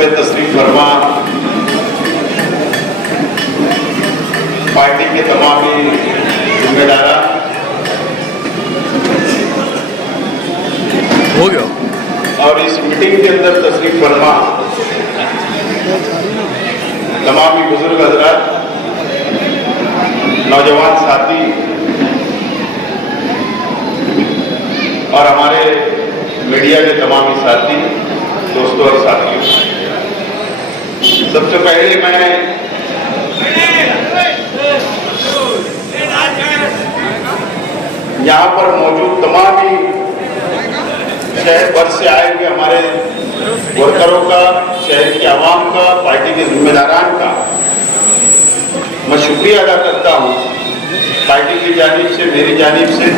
पे तशरीफ फरमा पार्टी के तमाम जिम्मेदार हो गया और इस मीटिंग के अंदर तशरीफ फरमा तमाम बुजुर्ग हजरात, नौजवान साथी और हमारे मीडिया के तमाम साथी, दोस्तों और साथियों, सबसे पहले मैं यहाँ पर मौजूद तमाम ही शहर भर से आए हुए हमारे वर्करों का, शहर की आवाम का, पार्टी के जिम्मेदारान का मैं शुक्रिया अदा करता हूँ। पार्टी की जानिब से, मेरी जानिब से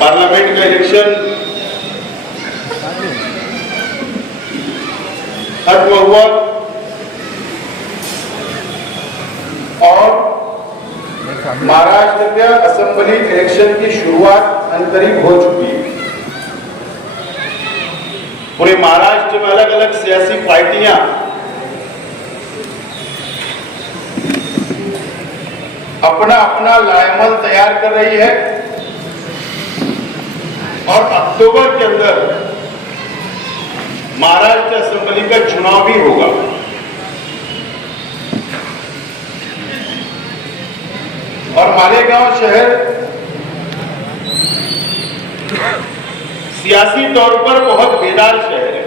पार्लियामेंट का इलेक्शन खत्म हुआ और महाराष्ट्र के असेंबली इलेक्शन की शुरुआत अंतरिम हो चुकी है। पूरे महाराष्ट्र में अलग अलग सियासी पार्टियां अपना अपना लाएमल तैयार कर रही है और अक्टूबर के अंदर महाराष्ट्र असेंबली का चुनाव भी होगा। और मालेगांव शहर सियासी तौर पर बहुत बेदार शहर है।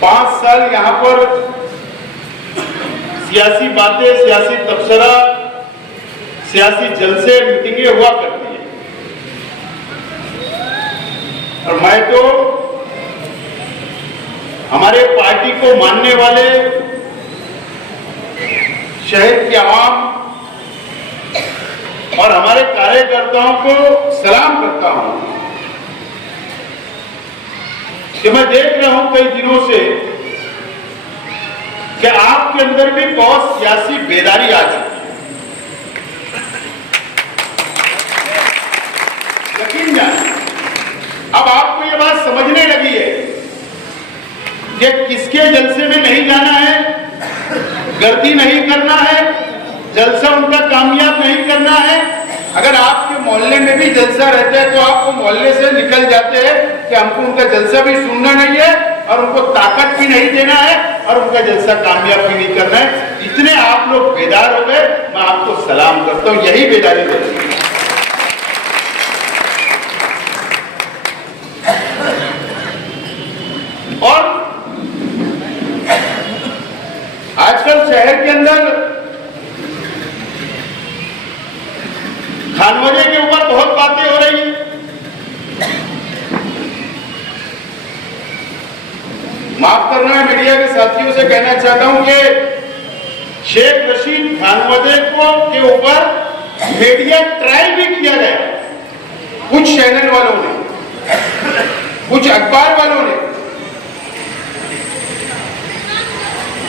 5 साल यहां पर सियासी बातें, सियासी तबसरा, सियासी जलसे, मीटिंगें हुआ करती है और मैं तो हमारे पार्टी को मानने वाले शहर की आवाम और हमारे कार्यकर्ताओं को सलाम करता हूं कि मैं देख रहा हूं कई दिनों से कि आपके अंदर भी बहुत सियासी बेदारी आ चुकी है। यकीन जाने अब आपको ये बात समझने लगी है कि किसके जलसे में नहीं जाना है, गर्दी नहीं करना है, जलसा उनका कामयाब नहीं करना है। अगर आपके मोहल्ले में भी जलसा रहता है तो आप वो मोहल्ले से निकल जाते हैं कि हमको उनका जलसा भी सुनना नहीं है और उनको ताकत भी नहीं देना है और उनका जलसा कामयाब भी नहीं करना है। इतने आप लोग बेदार हो गए, मैं आपको सलाम करता हूं। यही बेदारी जरूरी है। और आजकल शहर के अंदर खानवजे के ऊपर बहुत बातें हो रही हैं। माफ करना है, मीडिया के साथियों से कहना चाहता हूं कि शेख रशीद खानवजे के ऊपर मीडिया ट्रायल भी किया गया। कुछ चैनल वालों ने, कुछ अखबार वालों ने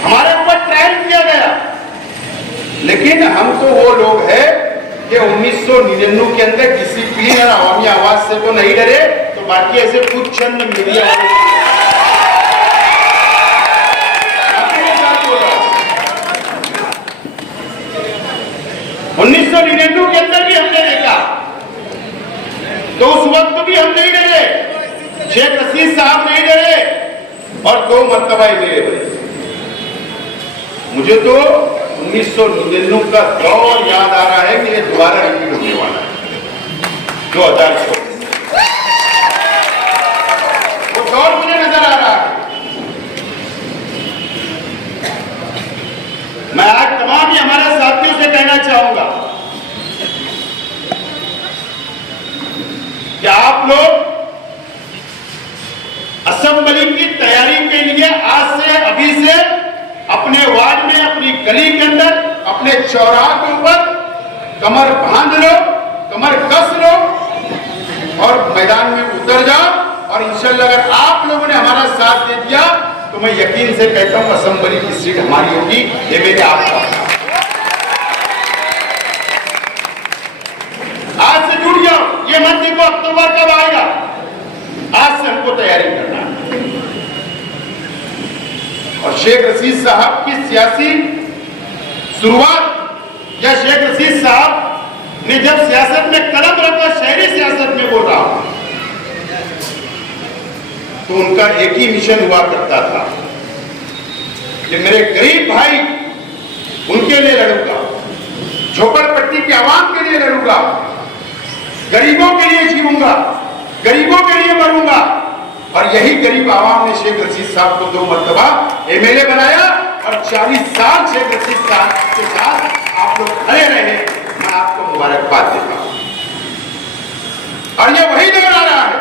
हमारे ऊपर ट्रायल किया गया, लेकिन हम तो वो लोग हैं कि 1999 के अंदर डिसिप्लिन और अवामी आवाज से तो नहीं डरे, तो बाकी ऐसे कुछ चंद मीडिया वाले 1999 के अंदर भी हमने देखा, तो उस वक्त भी हम नहीं डरे, शेख रशीद साहब नहीं डरे और 2 मरतबा डरे। मुझे तो 1999 का दौर याद आ रहा है कि ये दोबारा रिपीट होने वाला है। 2024 वो दौर मुझे नजर आ रहा है। मैं आज तमाम ही हमारे साथियों से कहना चाहूंगा कि आप लोग असेंबली की तैयारी के लिए आज से, अभी से अपने वार्ड में, अपनी गली के अंदर, अपने चौराहे के ऊपर कमर बांध लो, कमर कस लो और मैदान में उतर जाओ। और इंशाल्लाह अगर आप लोगों ने हमारा साथ दे दिया तो मैं यकीन से कहता हूं असेंबली की सीट हमारी होगी। ये मेरे आपका आज अक्टूबर कब आएगा, आज से हमको तैयारी करना है। और शेख रशीद साहब की सियासी शुरुआत या शेख रशीद साहब ने जब सियासत में कदम रखा, शहरी सियासत में बोल रहा हूं, तो उनका एक ही मिशन हुआ करता था कि मेरे गरीब भाई उनके लिए लड़ूंगा, झोपड़पट्टी की आवाम के लिए लड़ूंगा, गरीबों के लिए जीऊंगा, गरीबों के लिए मरूंगा। और यही गरीब आवाम ने शेख रशीद साहब को 2 मरतबा एमएलए बनाया और 40 साल शेख रशीद साहब के साथ आप लोग खड़े रहे। मैं आपको मुबारकबाद देता हूं। और ये वही दौर आ रहा है।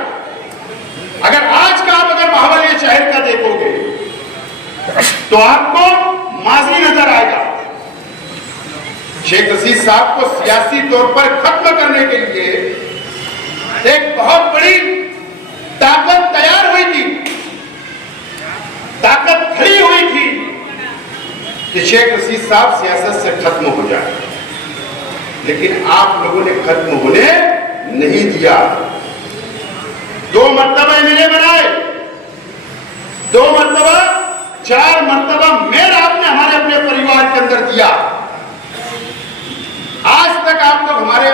अगर आज का आप अगर महाबली शहर का देखोगे तो आपको माजी नजर आएगा। शेख रशीद साहब को सियासी तौर पर खत्म करने के लिए एक बहुत बड़ी ताकत तैयार हुई थी, ताकत खड़ी हुई थी कि शेख रशीद साहब सियासत से खत्म हो जाए, लेकिन आप लोगों ने खत्म होने नहीं दिया। 2 मरतबा एमएलए बनाए, 2 मरतबा, 4 मरतबा मेयर आपने हमारे अपने परिवार के अंदर दिया। आज तक आप लोग हमारे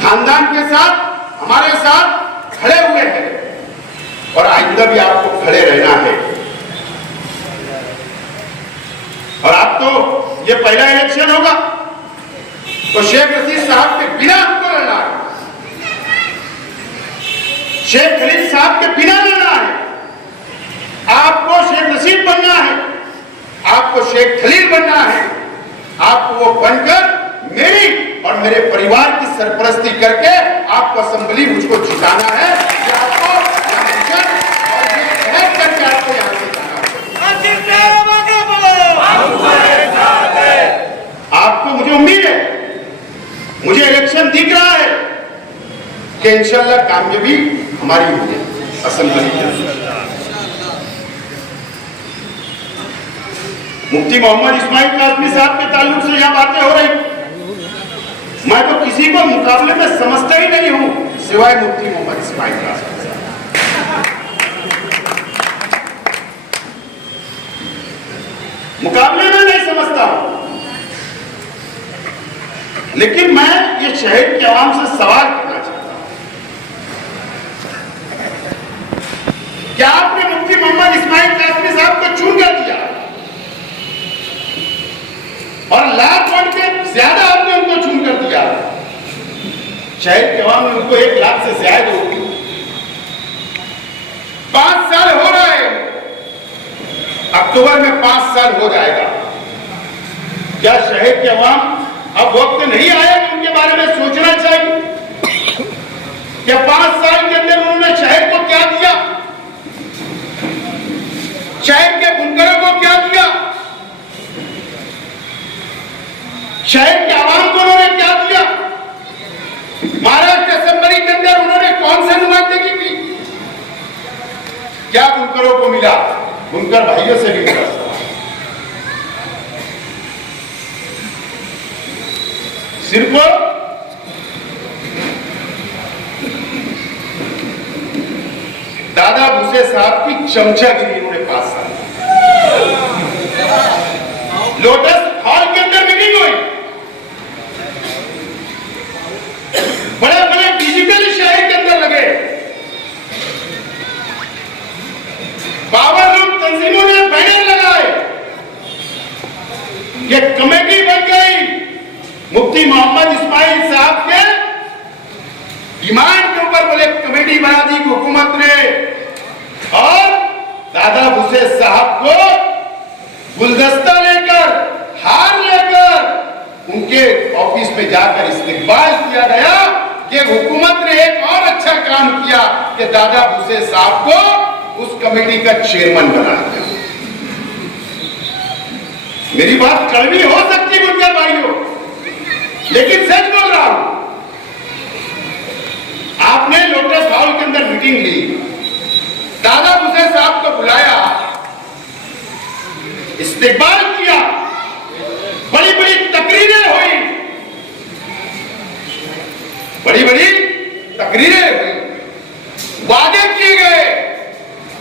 खानदान के साथ, हमारे साथ खड़े हुए हैं और आइंदा भी आपको खड़े रहना है। और आप तो ये पहला इलेक्शन होगा तो शेख रशीद साहब के बिना हमको लड़ना है, शेख खलील साहब के बिना लड़ना है। आपको शेख रशीद बनना है, आपको शेख खलील बनना है। आपको वो बनकर मेरी और मेरे परिवार की सरपरस्ती करके आपको असेंबली मुझको जिताना है। आपको करके आपको यहाँ से जाना है। आपको मुझे उम्मीद है, मुझे इलेक्शन दिख रहा है कि इंशाल्लाह कामयाबी हमारी होगी असेंबली के अंदर। मुफ्ती मोहम्मद इस्माइल काज़मी साहब के ताल्लुक से यहाँ बातें हो रही, मैं तो किसी को मुकाबले में समझता ही नहीं हूं सिवाय मुफ्ती मोहम्मद इस्माइल काज़मी साहब। मुकाबले में नहीं समझता हूं, लेकिन मैं ये शहर के आवाम से सवाल करना चाहता हूं, क्या आपने मुफ्ती मोहम्मद इस्माइल काज़मी साहब को चुन कर दिया और लाख वोट के ज्यादा आपने उनको चुन कर दिया? शहर के अवाम ने उनको 1 लाख से ज्यादा होगी। 5 साल हो रहा है, अक्टूबर में 5 साल हो जाएगा। क्या शहर के अवाम अब वक्त नहीं आया कि उनके बारे में सोचना चाहिए? क्या 5 साल के अंदर उन्होंने शहर को क्या दिया, शहर के बुनकरों को क्या दिया, शहर के आवाम को उन्होंने क्या दिया? महाराष्ट्र असेंबली के अंदर उन्होंने कौन सा नुमाइंदगी की? क्या बुनकरों को मिला? बुनकर भाइयों से भी मिला। सिर्फ दादा भूसे साहब की चमचागिरी उन्होंने 5 साल। लोटस हॉल के अंदर मीटिंग हुई, बड़े बड़े डिजिटल शहर के अंदर लगे, पावरलूम तंजीमों ने बैनर लगाए, ये कमेटी बन गई मुफ्ती मोहम्मद इस्माइल साहब के डिमांड के ऊपर। बोले कमेटी बना दी हुकूमत ने और दादा भूसे साहब को गुलदस्ता लेकर, हार लेकर उनके ऑफिस में जाकर इस्तकबाल किया गया कि हुकूमत ने एक और अच्छा काम किया कि दादा भूसे साहब को उस कमेटी का चेयरमैन बना दिया। मेरी बात कड़वी हो सकती है बुनकर भाइयों, लेकिन सच बोल रहा हूं। आपने लोटस हॉल के अंदर मीटिंग ली, दादा भूसे साहब को बुलाया, इस्तकबाल किया, बड़ी बड़ी तकरीरें हुई, बड़ी बड़ी तकरीरें हुई, वादे किए गए,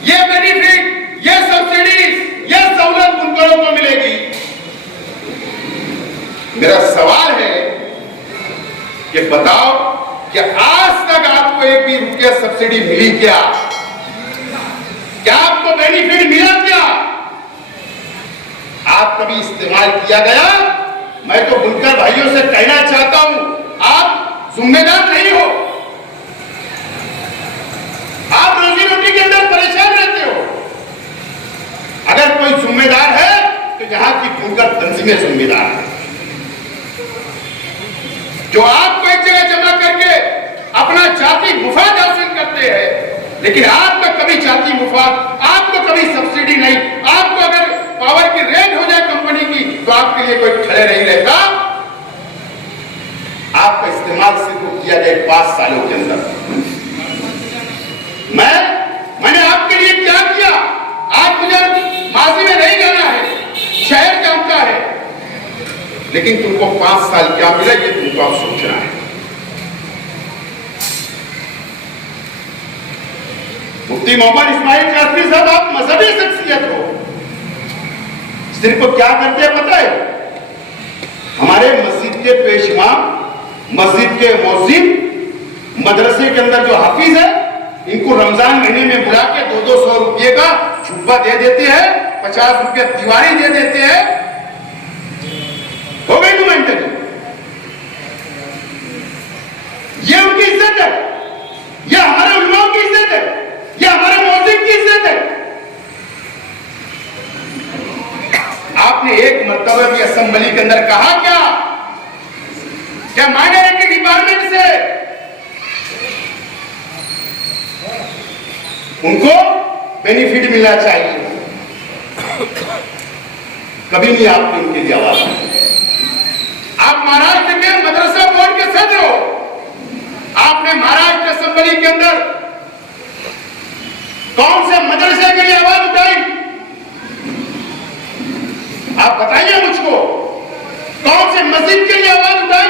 ये बेनिफिट, ये सब्सिडी, ये सहूलत बुनकरों को मिलेगी। मेरा सवाल है कि बताओ कि आज तक आपको एक भी रुपया सब्सिडी मिली क्या? क्या आपको बेनिफिट मिला क्या? आप कभी इस्तेमाल किया गया? मैं तो बुनकर भाइयों से कहना चाहता हूं, आप जिम्मेदार नहीं हो। आप रोजी रोटी के अंदर परेशान रहते हो। अगर कोई जिम्मेदार है तो यहां की बुनकर तंजीमें जिम्मेदार है, जो आपको एक जगह जमा करके अपना जाति मुफाद हासिल करते हैं, लेकिन आप तक कभी जाति मुफाद, आपको कभी सब्सिडी नहीं। आपको अगर पावर की रेट हो जाए कंपनी की तो आपके लिए कोई खड़े नहीं रहता। आपका इस्तेमाल सिर्फ किया गया 5 सालों के अंदर। मैंने आपके लिए क्या किया? आप मुझे माजी में नहीं जाना है, शहर जानता है, लेकिन तुमको 5 साल क्या मिला ये तुमको आप सोचना है। मुफ्ती मोहम्मद इस्माइल कासमी साहब, आप मजहबी शख्सियत हो, सिर्फ क्या करते हैं पता है? हमारे मस्जिद के पेश इमाम, मस्जिद के मौजिन, मदरसे के अंदर जो हाफिज है, इनको रमजान महीने में बुला के 200-200 रुपये का जुब्बा दे देते हैं, 50 रुपये दिवाली दे देते हैं। हो गई नुमाइंदगी। ये उनकी इज्जत है, ये हमारे उलमाओं की इज्जत है, ये हमारे मौजिन की इज्जत है। आपने एक मर्तबा भी असेंबली के अंदर कहा क्या माइनॉरिटी डिपार्टमेंट से उनको बेनिफिट मिलना चाहिए? कभी नहीं आपने उनके लिए आवाज दी। आप महाराष्ट्र के मदरसा बोर्ड के सदस्य हो, आपने महाराष्ट्र असेंबली के अंदर कौन से मदरसे के लिए आवाज उठाई? आप बताइए मुझको, कौन से मस्जिद के लिए आवाज उठाई?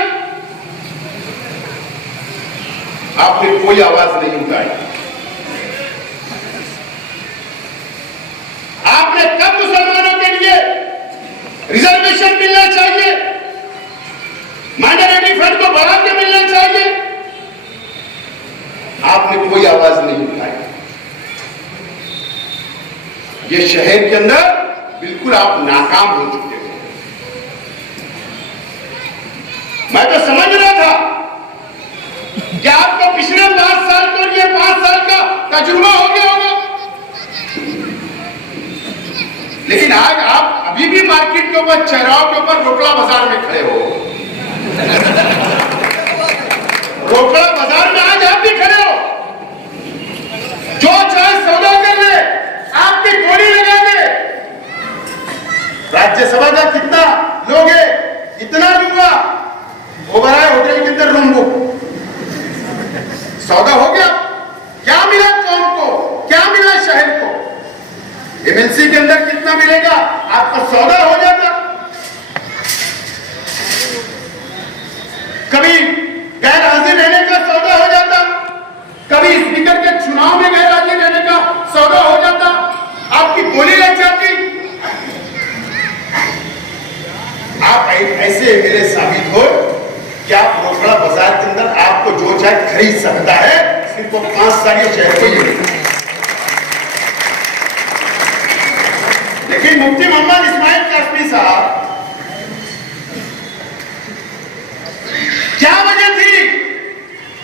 आपने कोई आवाज नहीं उठाई। आपने कब मुसलमानों के लिए रिजर्वेशन मिलना चाहिए, माइनॉरिटी फंड को बढ़ा के मिलना चाहिए? आपने कोई आवाज नहीं उठाई। ये शहर के अंदर बिल्कुल आप नाकाम हो चुके हो। मैं तो समझ रहा था कि आपको पिछले 5 साल का और ये 5 साल का तजुर्बा हो गया होगा, लेकिन आज आप अभी भी मार्केट के ऊपर, चौराहों के ऊपर, रोकड़ा बाजार में खड़े हो। रोकड़ा बाजार में आज आप भी खड़े हो। जो चाहे सौदा कर ले, आपकी गोली लगा दे। राज्यसभा का कितना लोग है, इतना लूंगा, ओबराय होटल के अंदर रूम बुक, सौदा हो गया। क्या मिला कौम को, क्या मिला शहर को? एमएलसी के अंदर कितना मिलेगा, आपका सौदा हो जाता। कभी गैर हाजिर रहने का सौदा हो जाता, कभी स्पीकर के चुनाव में गैर हाजिर रहने का सौदा हो जाता, आपकी गोली लग जाती। आप ऐसे एमएलए साबित हो कि आप रोकड़ा बाजार के अंदर आपको जो चाहे खरीद सकता है, सिर्फ 5 साल ये शहर को ही। लेकिन मुफ्ती मोहम्मद इस्माइल कासमी साहब, क्या वजह थी?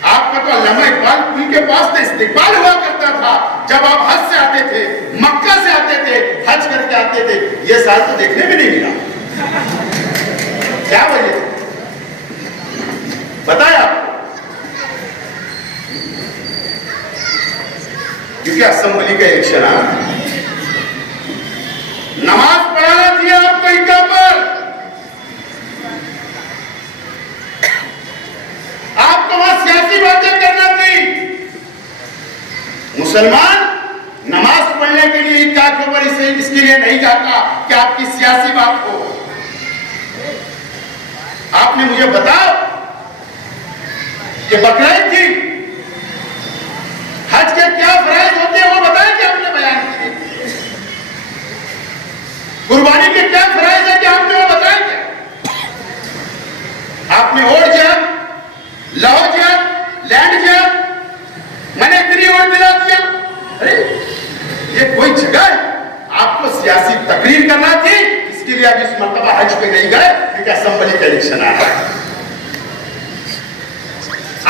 आपका तो अल्लामा इकबाल पुल के पास तो इस्तिकबाल हुआ करता था जब आप हज से आते थे, मक्का से आते थे, हज करके आते थे। ये साल तो देखने में नहीं मिला। क्या वजह थी बताया आपको? क्योंकि असेंबली का इलेक्शन आ रहा है, नमाज पढ़ाना थी आपको ईदगाह पर, आपको वहां सियासी बातें करना थी। मुसलमान नमाज पढ़ने के लिए ईदगाह के ऊपर इसके लिए नहीं जाता कि आपकी सियासी बात हो। आपने मुझे बताओ कि बकरीद थी, के क्या फराइज होते हैं वो बताएं कि आपने बयान किए। कुर्बानी के क्या फराइज है कि आपने वो बताएं क्या? आपने और जब लाओ जब लैंड जब मैंने इतनी और दिला दिया। अरे ये कोई जगह है? आपको सियासी तकरीर करना थी, इसके लिए आप इस मर्तबा हज पे नहीं गए क्योंकि असेंबली का इलेक्शन आ रहा है।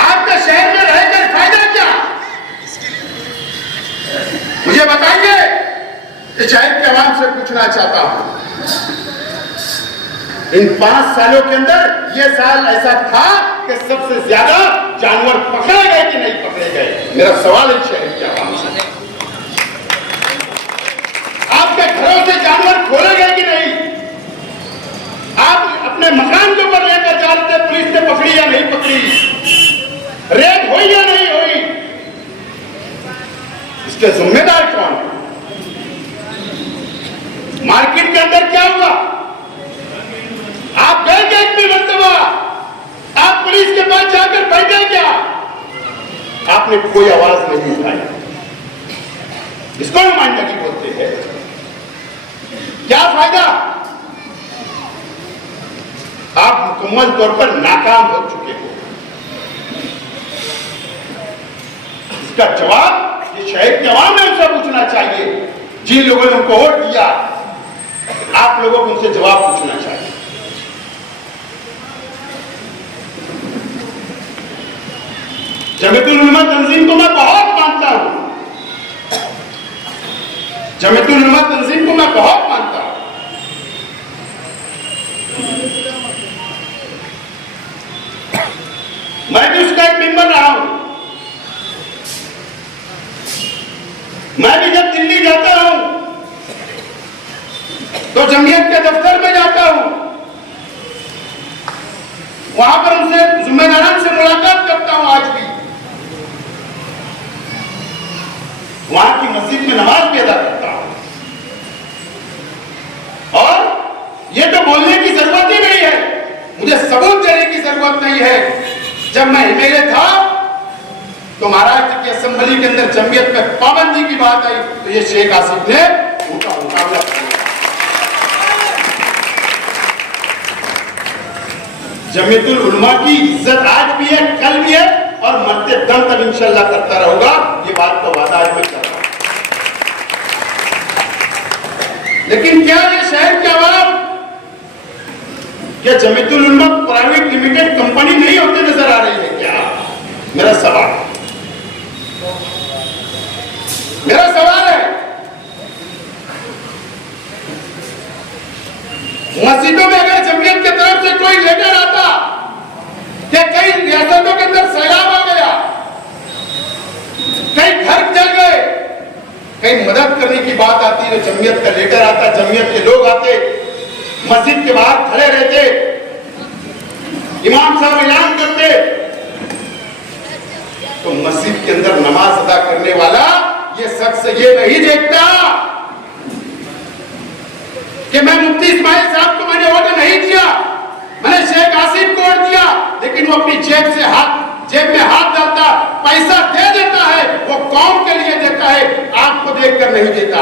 आपका शहर में रहकर फायदा क्या? मुझे बताइए। शहर के आवाम से पूछना चाहता हूं, इन 5 सालों के अंदर ये साल ऐसा था कि सबसे ज्यादा जानवर पकड़े गए कि नहीं पकड़े गए? मेरा सवाल है शहर के आवाम से। आपके घरों से जानवर खोले गए कि नहीं? आप अपने मकान के ऊपर लेकर जा रहे थे, पुलिस ने पकड़ी या नहीं पकड़ी? रेड हुई या नहीं हुई? इसके जिम्मेदार कौन है? मार्केट के अंदर क्या हुआ? आप गए क्या इतनी मर्तबा? आप पुलिस के पास जाकर बैठे क्या? आपने कोई आवाज नहीं उठाई। इसको नुमाइंदगी बोलते हैं। क्या फायदा? आप मुकम्मल तौर पर नाकाम हो चुके हो। इसका जवाब ये शहर के अवाम ने उनसे पूछना चाहिए। जिन लोगों ने उनको वोट दिया, आप लोगों को उनसे जवाब पूछना चाहिए। जमीयतुल उलमा तंजीम को मैं बहुत मानता हूं। जमीयतुल उलमा तंजीम को मैं बहुत मानता हूं। मैं भी उसका एक मेंबर रहा हूं। मैं भी जब दिल्ली जाता हूं तो जमीयत के दफ्तर में जाता हूं, वहां पर उनसे जिम्मेदारान से मुलाकात करता हूं। आज भी वहां की मस्जिद में नमाज भी अदा करता हूं। और ये तो बोलने की जरूरत ही नहीं है, मुझे सबूत देने की जरूरत नहीं है। जब मैं एमएलए था तो महाराष्ट्र की असेंबली के अंदर जमीयत में पाबंदी की बात आई तो ये शेख आसिफ ने उनका मुकाबला किया। जमीयतुल उलमा की इज्जत आज भी है, कल भी है और मरते दम तक इंशाअल्लाह करता रहूंगा। ये बात का वादा आज मैं कर रहा हूं। लेकिन क्या ये शहर के अवाम क्या जमीयतुल उलमा प्राइवेट लिमिटेड कंपनी नहीं होती नजर आ रही है क्या? मेरा सवाल है। मस्जिदों में अगर जमीयत की तरफ से कोई लेटर आता कि कई रियासतों के अंदर सैलाब आ गया, कई घर जल गए, कहीं मदद करने की बात आती तो जमीयत का लेटर आता, जमीयत के लोग आते, मस्जिद के बाहर खड़े रहते, इमाम साहब ऐलान करते तो मस्जिद के अंदर नमाज अदा करने वाला ये शख्स ये नहीं देखता कि मैं मुफ्ती इस्माइल साहब को मैंने वोट नहीं दिया, मैंने शेख आसिफ को वोट दिया, लेकिन वो अपनी जेब में हाथ डालता, पैसा दे देता है, वो कौम के लिए देता है, आपको देखकर नहीं देता।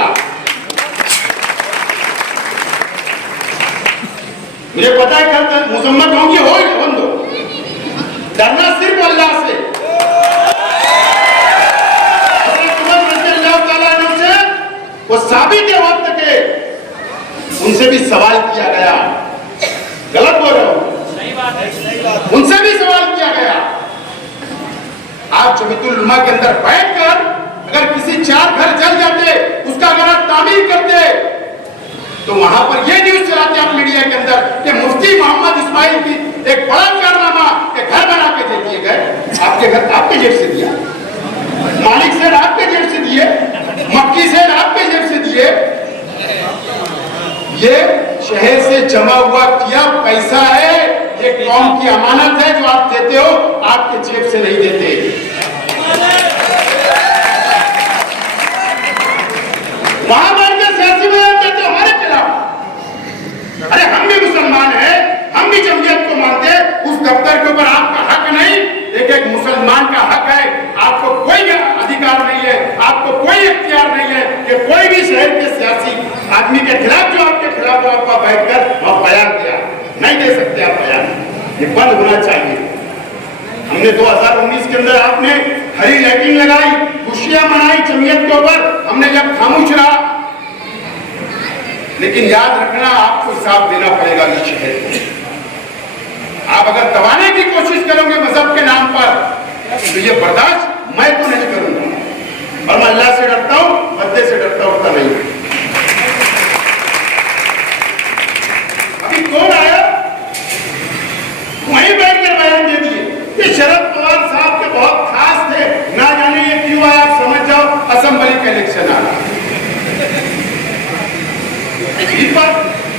मुझे पता है कल मुसम्मत होंगी, हो दो, डरना सिर्फ अल्लाह से। वो साबित है वक्त के, उनसे भी सवाल किया गया, गलत बोल रहा हूं, उनसे भी सवाल किया गया। आप जमीयतुल उलमा के अंदर बैठकर अगर किसी 4 घर जल जाते, उसका अगर आप तामीर करते तो वहां पर यह न्यूज चलाते आप मीडिया के अंदर कि मुफ्ती मोहम्मद इस्माइल की एक बड़ा कारनामा के घर बना के दे दिए गए। आपके घर आपके जेब से दिया, मालिक सेठ आपके जेब से दिए, मक्की सेठ आपके जेब से दिए। ये शहर से जमा हुआ किया पैसा है, ये कौम की अमानत है जो आप देते हो, आपके जेब से नहीं देते। वहां बैठकर सियासी बयान देते हमारे खिलाफ। अरे हम भी मुसलमान हैं, हम भी जमहूरियत को मानते हैं, उस दफ्तर के ऊपर आपका हक नहीं, एक मुसलमान का हक है। आपको कोई अधिकार नहीं है आपको कोई इख्तियार नहीं है कि कोई भी शहर के सियासी आदमी के खिलाफ जो आपके खिलाफ आपका बैठकर वह बयान दिया, नहीं दे सकते आप बयान, ये बंद होना चाहिए। हमने 2019 के अंदर आपने हरी लाइटिंग लगाई, खुशियां मनाई जमीयत के ऊपर, हमने जब खामोश रहा, लेकिन याद रखना आपको हिसाब देना पड़ेगा इस शहर को। आप अगर दबाने की कोशिश करोगे मजहब के नाम पर तो ये बर्दाश्त मैं तो नहीं करूंगा, और मैं अल्लाह से डरता हूं, बदले से डरता उठता नहीं। अभी कौन आया वहीं बैठकर बयान दे दिए, ये शरद पवार साहब के बहुत खास थे, ना जाने ये क्यों आया, आप समझ जाओ असेंबली का इलेक्शन आ रहा।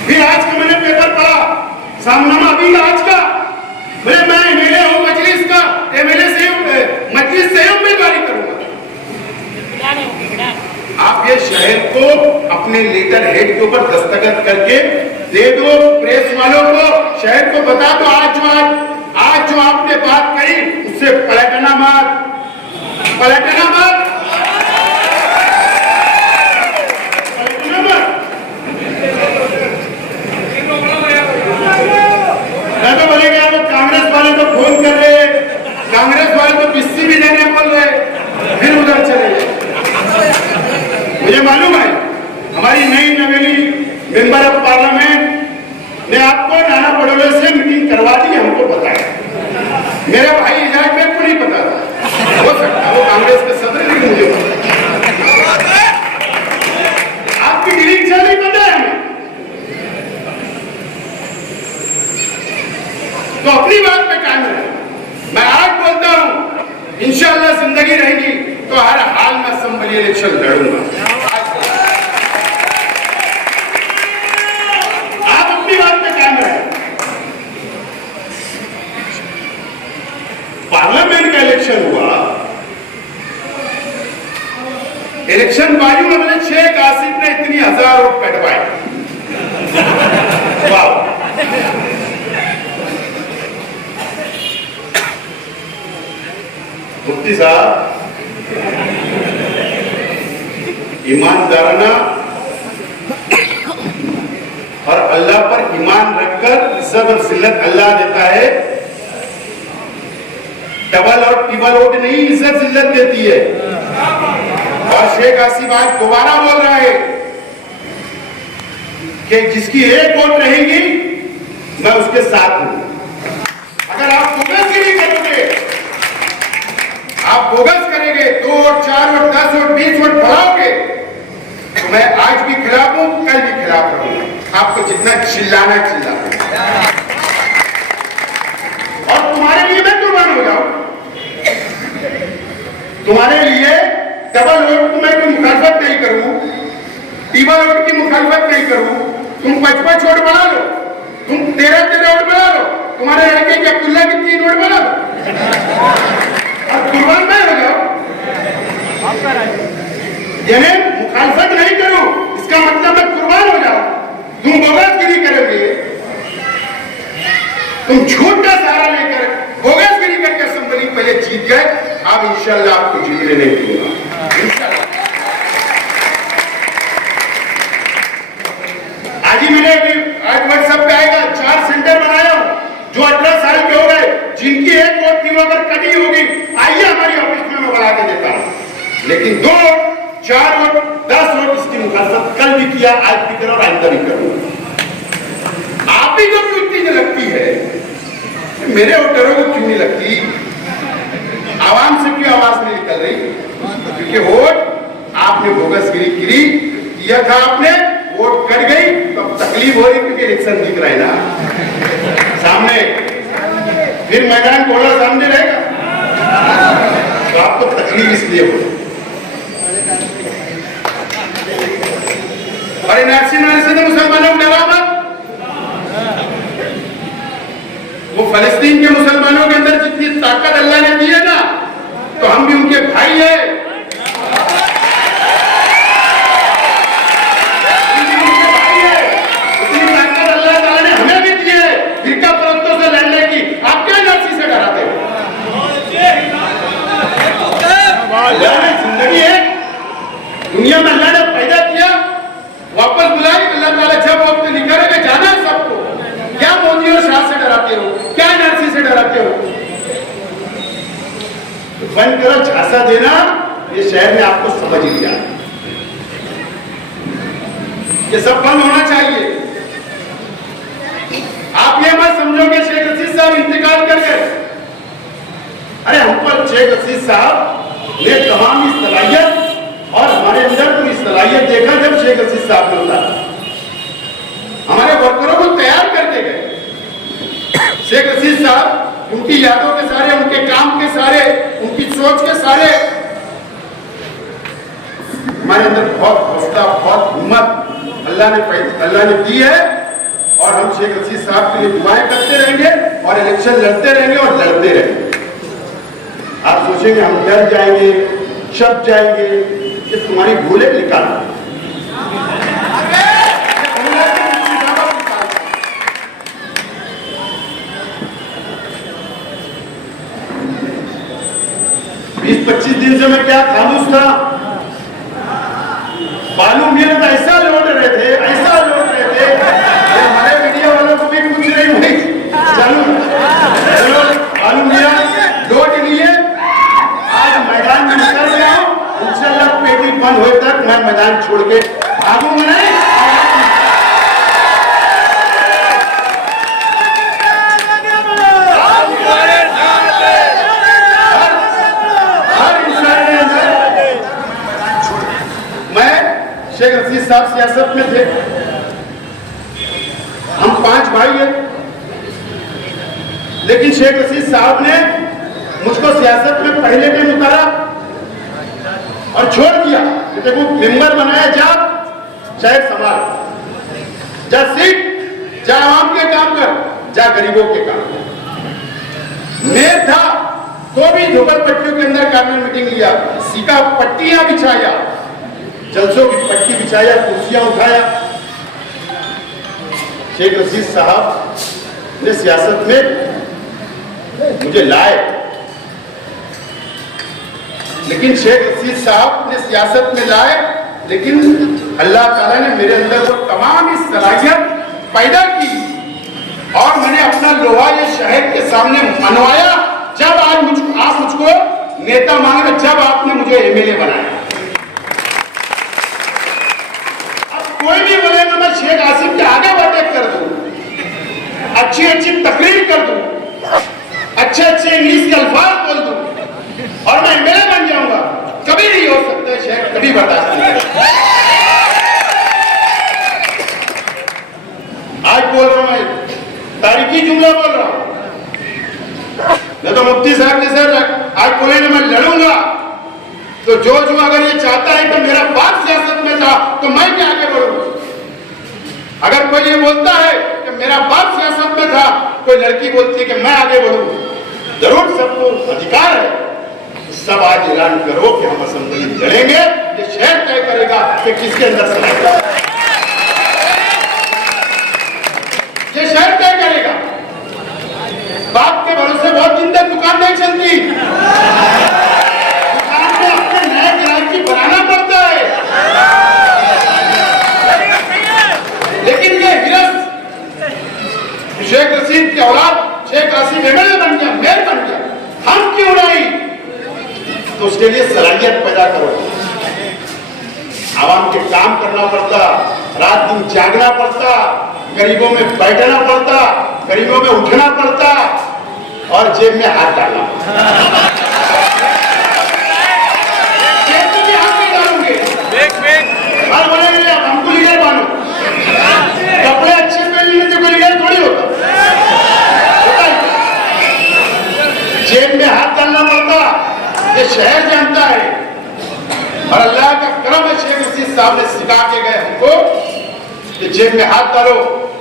फिर आज का मैंने पेपर पढ़ा, सामनामा अभी आज का, बोले मैं एमएलए हूं मजलिस का, एमएलए से मजलिस से उम्मीदवारी करूंगा। आप ये शहर को अपने लीडर हेड के ऊपर दस्तखत करके दे दो प्रेस वालों को, शहर को बता दो आज जो आपने बात कही उससे पलटना मत, पलटना मत। मैं तो बोले यार कांग्रेस वाले तो फोन कर रहे, कांग्रेस वाले तो बिस्सी भी देने बोल रहे, फिर उधर चले। मुझे मालूम है हमारी नई नवेली मेंबर ऑफ पार्लियामेंट ने आपको नाना पटोले से मीटिंग करवा दी, हमको पता है। मेरे भाई इजाज में को नहीं पता था, हो सकता है वो कांग्रेस के सदस्य, लेकिन मुझे पता है। आपकी डीलिंग चल रही पता है हमें, तो अपनी बात पे कायम रहे। मैं आज बोलता हूं इंशाअल्लाह जिंदगी रहेगी तो हर हाल में असेंबली इलेक्शन लड़ूंगा। आप अपनी बात पे कायम रहे। पार्लियामेंट का इलेक्शन हुआ, इलेक्शन बाजू में शेख आसिफ ने इतनी 1000 वोट कटवाए, वाह। मुफ्ती साहब ईमानदाराना और अल्लाह पर ईमान रखकर इज्जत और जिल्लत अल्लाह देता है, डबल और ट्रिपल वोट नहीं इज्जत जिल्लत देती है। और शेख आसिफ आज दोबारा बोल रहा है कि जिसकी एक वोट रहेगी मैं उसके साथ हूं। अगर आप बोगसगिरी करोगे, आप बोगस करेंगे, 2 वोट 4 वोट 10 वोट 20 वोट बढ़ाओगे तो मैं आज भी खिलाफ हूं, कल भी खिलाफ रहूंगा। आपको जितना चिल्लाना चिल्ला, और तुम्हारे लिए मैं कुर्बान हो जाऊं, तुम्हारे लिए डबल वोट को मैं कोई मुखालफत नहीं करूं, ट्रिपल वोट की मुखालफत नहीं करूं। तुम 55 वोट बढ़ा लो, तुम 13 वोट बढ़ा लो, तुम्हारे लड़के के अब्दुल्ला की 3 वोट बढ़ा लो, और कुर्बान मैं हो जाओ। यानी मुखालफत नहीं करूं इसका मतलब मैं कुर्बान हो जाऊं। तुम बोगसगिरी करोगे, तुम झूठ का सहारा लेकर बोगसगिरी करके असेंबली पहले जीत गए, अब इंशाल्लाह आपको जीतने नहीं दूंगा, इंशाल्लाह। आज ही मैंने आज व्हाट्सएप पे आएगा 4 सेंटर बनाया जो 18 साल के हो गए, जिनकी एक वोट थी अगर कटी होगी, आइए हमारी ऑफिस में मैं बढ़ा के देता हूं। लेकिन 2 वोट 4 वोट 10 वोट इसकी मुखालफत कल भी किया, आज भी करो और आइंदा भी करूंगा। आप ही को क्यों इतनी लगती है, मेरे वोटरों को क्यों नहीं लगती, आवाम से क्यों आवाज नहीं निकल रही? क्योंकि वोट आपने बोगसगिरी किया था, आपने वोट कट गई तो अब तकलीफ हो रही, क्योंकि इलेक्शन दिख रहा है ना सामने, फिर मैदान घोड़ा सामने रहेगा तो आपको तकलीफ इसलिए हो। और एनआरसी से तो मुसलमानों को डरा मत, वो फलस्तीन के मुसलमानों के अंदर जितनी ताकत अल्लाह ने दी है ना, तो हम भी उनके भाई हैं। जिंदगी है, बंद करो झांसा देना, ये शहर में आपको समझ लिया, ये सब बंद होना चाहिए। आप ये मत समझो कि शेख रशीद साहब इंतकाल कर गए। अरे हम पर शेख रशीद साहब ने तमाम इस सलाहियत और हमारे अंदर कोई सलाहियत देखा जब शेख रशीद साहब ने उतारा, हमारे वर्करों को तैयार करके गए। शेख रशीद साहब उनकी यादों के सारे, उनके काम के सारे, उनकी सोच के सारे, हमारे अंदर बहुत हौसला, बहुत हिम्मत अल्लाह ने दी है। और हम शेख रशीद साहब के लिए दुआएं करते रहेंगे और इलेक्शन लड़ते रहेंगे और लड़ते रहेंगे। आप सोचेंगे हम डर जाएंगे, छप जाएंगे, ये तुम्हारी भूलें निकालना। 20-25 दिन से मैं क्या खामोश था, मालूम ये तो ऐसा लौट रहे थे, ऐसा लौट रहे थे, हमारे मीडिया वालों को भी कुछ नहीं हुई। चलो मालूम लिया, लौट लिए, आज मैदान में निकल गया हूं। इंशाल्लाह पेटी बंद होए तक मैं मैदान छोड़ के भागूंगा नहीं। शेख रशीद साहब सियासत में थे, हम 5 भाई हैं, लेकिन शेख रशीद साहब ने मुझको सियासत में पहले दिन उतारा और छोड़ दिया। देखो मेंबर बनाया, जा शहर संभाल, जा सीट, जा आवाम के काम कर, जा गरीबों के काम कर। मैं था तो भी झोपड़पट्टियों के अंदर कार्नर मीटिंग लिया, सीका पट्टियां बिछाया, जलसों की पट्टी बिछाया, कुर्सियां उठाया। शेख रशीद साहब ने सियासत में मुझे लाए, लेकिन शेख रशीद साहब ने सियासत में लाए, लेकिन अल्लाह ताला ने मेरे अंदर वो तमाम इस सलाहियत पैदा की और मैंने अपना लोहा ये शहर के सामने मनवाया। जब आज आप मुझको नेता मांग रहे, जब आपने मुझे एमएलए बनाया। कोई भी बोलेगा मैं शेख आसिफ के आगे अटैक कर दूं, अच्छी अच्छी तकरीर कर दूं, अच्छे अच्छे इंग्लिश के अल्फाज बोल दूं और मैं एमएलए बन जाऊंगा, कभी नहीं हो सकता शेख, कभी बर्दाश्त नहीं। आज बोल रहा हूं, मैं तारीखी जुमला बोल रहा हूं, नहीं तो मुफ्ती साहब के सर आज बोले मैं लड़ूंगा, तो जो अगर ये चाहता है कि मेरा बाप सियासत में था तो मैं भी आगे बढ़ूं। अगर कोई ये बोलता है कि मेरा बाप सियासत में था, कोई लड़की बोलती है कि मैं आगे बढ़ूं, जरूर सबको अधिकार है। सब आज ऐलान करो कि हम असेंबली लड़ेंगे, ये शहर तय करेगा कि किसके अंदर सलाहियत है, ये शहर तय करेगा। बाप के भरोसे बहुत दिन तक दुकान नहीं चलती, बनाना पड़ता है, लेकिन ये हिरस शेख रशीद की औलाद शेख आसिफ एमएलए बन गया, मेयर बन गया, हम क्यों नहीं? तो उसके लिए सलाहियत पैदा करो। आवाम के काम करना पड़ता, रात दिन जागना पड़ता, गरीबों में बैठना पड़ता, गरीबों में उठना पड़ता और जेब में हाथ डालना पड़ता। हमको लीडर मानो, कपड़े अच्छे पहनने से कोई लीडर थोड़ी होता, जेब में हाथ डालना पड़ता, ये शहर जानता है। और अल्लाह का करम है, शेख रशीद साहब ने सिखा के गए हमको कि जेब में हाथ डालो।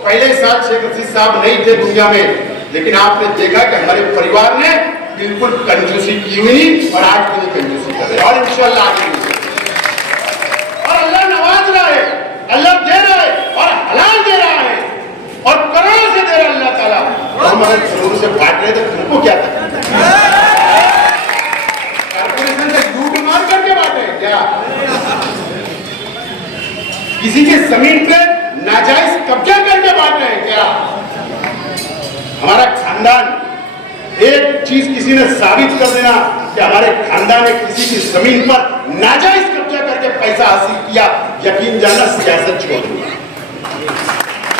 पहले साल शेख रशीद साहब नहीं थे दुनिया में, लेकिन आपने देखा कि हमारे परिवार ने बिल्कुल कंजूसी की हुई और आज भी कंजूसी कर रहे और इंशाल्लाह आगे भी। अल्लाह दे रहा है और हलाल दे रहा है और करोड़ों से दे रहा है अल्लाह ताला। हम अगर करोड़ों से बांट रहे तो तुमको क्या तकलीफ? कारपोरेशन से लूट मार करके बांटे क्या? किसी के जमीन पे नाजायज कब्जा करके बांट रहे हैं क्या? हमारा खानदान एक चीज किसी ने साबित कर देना कि हमारे खानदान ने किसी की जमीन पर नाजायज कब्जा करके पैसा हासिल किया, यकीन जाना सियासत छोड़ दूंगा।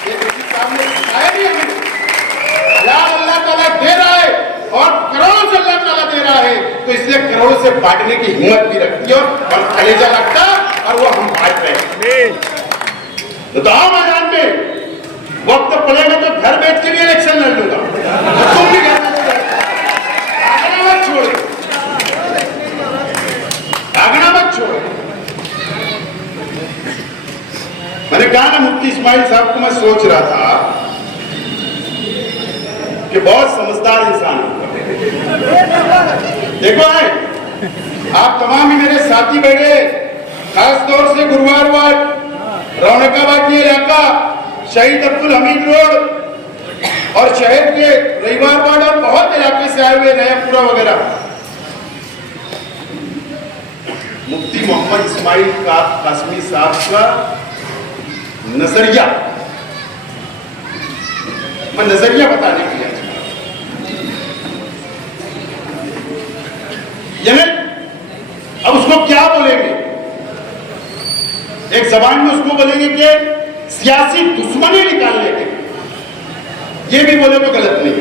ये किसी साहब ने सिखाया नहीं हमें। अल्लाह ताला दे रहा है और करोड़ों से अल्लाह ताला दे रहा है, तो इसलिए करोड़ों से बांटने की हिम्मत भी रखती है और कलेजा लगता और वो हम बांट रहे हैं। तो आओ मैदान में, वक्त पड़ेगा तो घर बेच के भी इलेक्शन लड़ लूंगा, तुम भी घर भागना मत छोड़ो, भागना मत छोड़ो। मैंने कहा ना मुफ्ती इस्माइल साहब को मैं सोच रहा था कि बहुत समझदार इंसान होगा। देखो है आप तमाम ही मेरे साथी बैठे, खास तौर से गुरुवार वार्ड, रौनकाबाद की इलाका, शहीद अब्दुल हमीद रोड और शहर के रविवार वार्ड और बहुत इलाके से आए हुए, नयापुरा वगैरह। मुफ्ती मोहम्मद इस्माइल कासमी साहब का नजरिया, मैं नजरिया बताने के लिए यानी अब उसको क्या बोलेंगे, एक जबान में उसको बोलेंगे कि सियासी दुश्मनी निकालने के, ये भी बोले तो गलत नहीं।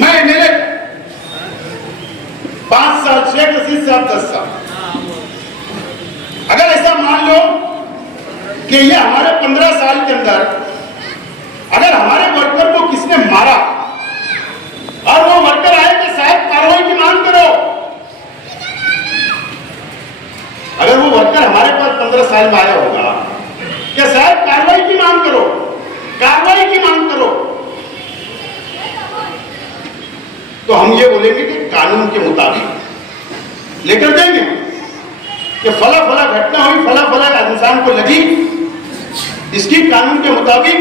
मैं मेरे 5 साल, शेख रशीद साहब 10 साल, अगर ऐसा मान लो कि ये हमारे 15 साल के अंदर अगर हमारे वर्कर को किसने मारा और वो वर्कर आए कि साहब कार्रवाई की मांग करो, अगर वो वर्कर हमारे पास 15 साल में आया होगा कि साहब कार्रवाई की मांग करो, कार्रवाई की मांग करो, तो हम ये बोलेंगे कि कानून के मुताबिक लेकर देंगे कि फला फला घटना हुई, फला फला इंसान को लगी, इसकी कानून के मुताबिक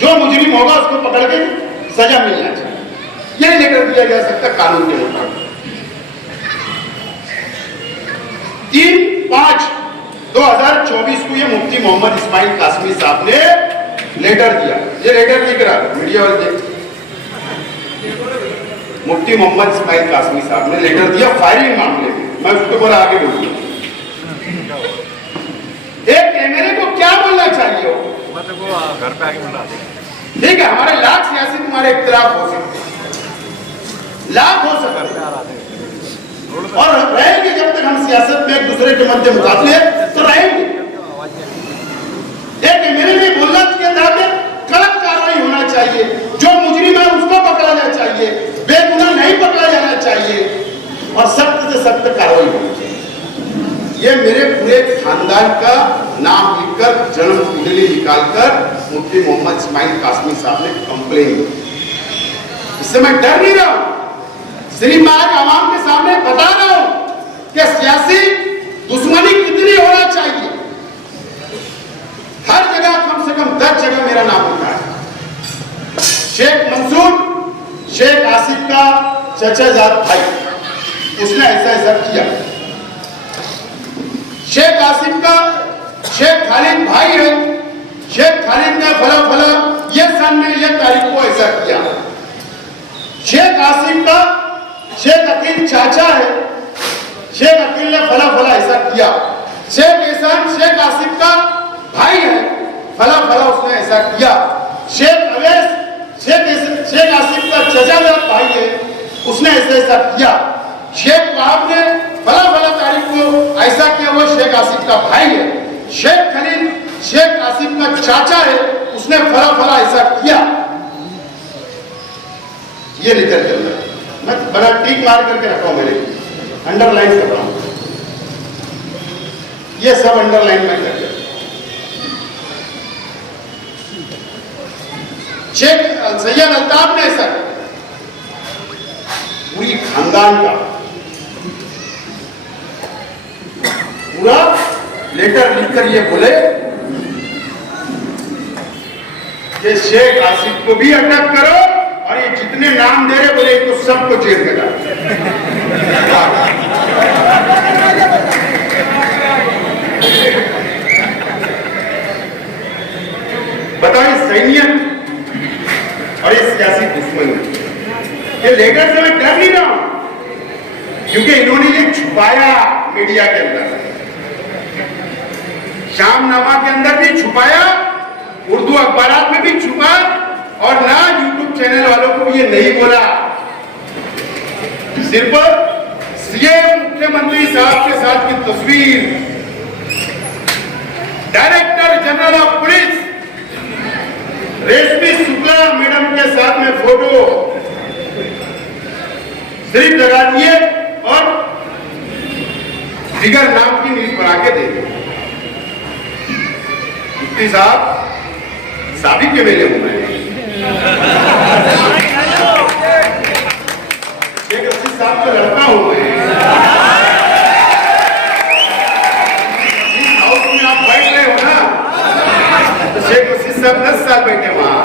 जो मुजरिम होगा उसको पकड़ के सजा मिलना चाहिए, यह लेकर दिया जा सकता कानून के मुताबिक। 3/5/2024 को ये मुफ्ती मोहम्मद इस्माइल कासमी साहब ने लेटर दिया, ये लेटर लिख रहा है मीडिया वाले देख, मुफ्ती मोहम्मद इस्माइल कासमी साहब ने लेटर दिया फायरिंग मामले में। मैं उसके ऊपर आगे बोलूंगा, एक एमएलए को क्या बोलना चाहिए हो, घर पे आके बोला ठीक है, हमारे लाख सियासी तुम्हारे इख्तिलाफ हो सकते, लाख हो सकते और रहेंगे जब तक हम सियासत में एक दूसरे के मध्य मुकाबले तो रहेंगे। एक एमएलए ने बोलना चाहिए था कि कड़क कार्रवाई होना चाहिए, जो मुजरिम है उसको पकड़ा जाना चाहिए, बेगुनाह नहीं पकड़ा जाना चाहिए और सख्त से सख्त कार्रवाई होनी चाहिए। ये मेरे पूरे खानदान का नाम लिखकर, जन्म कुंडली निकालकर मुफ्ती मोहम्मद इस्माइल कासमी साहब ने कंप्लेन, इससे मैं डर नहीं रहा हूं, सिर्फ मैं आज आवाम के सामने बता रहा हूं कि सियासी दुश्मनी कितनी होना चाहिए। हर जगह कम से कम 10 जगह मेरा नाम लिखा है। शेख मंसूर, शेख आसिफ का चचाजाद भाई, उसने ऐसा किया। शेख आसिफ का शेख खालिद भाई है, शेख खालिद ने फला फला ये सन में ये तारीख को ऐसा किया। शेख आसिफ का शेख अकील चाचा है, शेख अकील ने फला फला ऐसा किया। शेख एहसान शेख आसिफ का भाई है, फला फला उसने ऐसा किया। शेख अवैस शेख आसिफ का चचाजाद भाई है, उसने ऐसा किया। शेख वहाब ने फला फला तारीख को ऐसा किया, वो शेख आसिफ का भाई है। शेख खलील शेख आसिफ का चाचा है, उसने फला फला ऐसा किया। ये निकल चल रहा है, मैं बड़ा टीक मार करके रखा हूं, मेरे अंडरलाइन कर रहा हूं, ये सब अंडरलाइन में कर दिया। शेख सैयद अल्ताफ ने ऐसा पूरी खानदान का पूरा लेटर लिखकर ये बोले कि शेख आसिफ को भी अटक करो और ये जितने नाम दे रहे बोले इनको सबको जेल में डालो। बताइए सैनियत और ये सियासी दुश्मनी, ये लेटर से मैं डर नहीं रहा हूं, क्योंकि इन्होंने ये छुपाया मीडिया के अंदर, शामनामा के अंदर भी छुपाया, उर्दू अखबारात में भी छुपा, और ना यूट्यूब चैनल वालों को भी ये नहीं बोला। सिर्फ सीएम मुख्यमंत्री साहब के साथ की तस्वीर, डायरेक्टर जनरल ऑफ पुलिस रेशमी शुक्ला मैडम के साथ में फोटो सिर्फ लगा दिए और दिगर नाम की न्यूज बना के दे दी। मुफ्ती साहब साबिक के मेले हूं मैं, शेख रशीद साहब का लड़का हूं मैं। जिस हाउस में आप बैठ रहे हो ना, तो शेख रशीद साहब 10 साल बैठे वहां,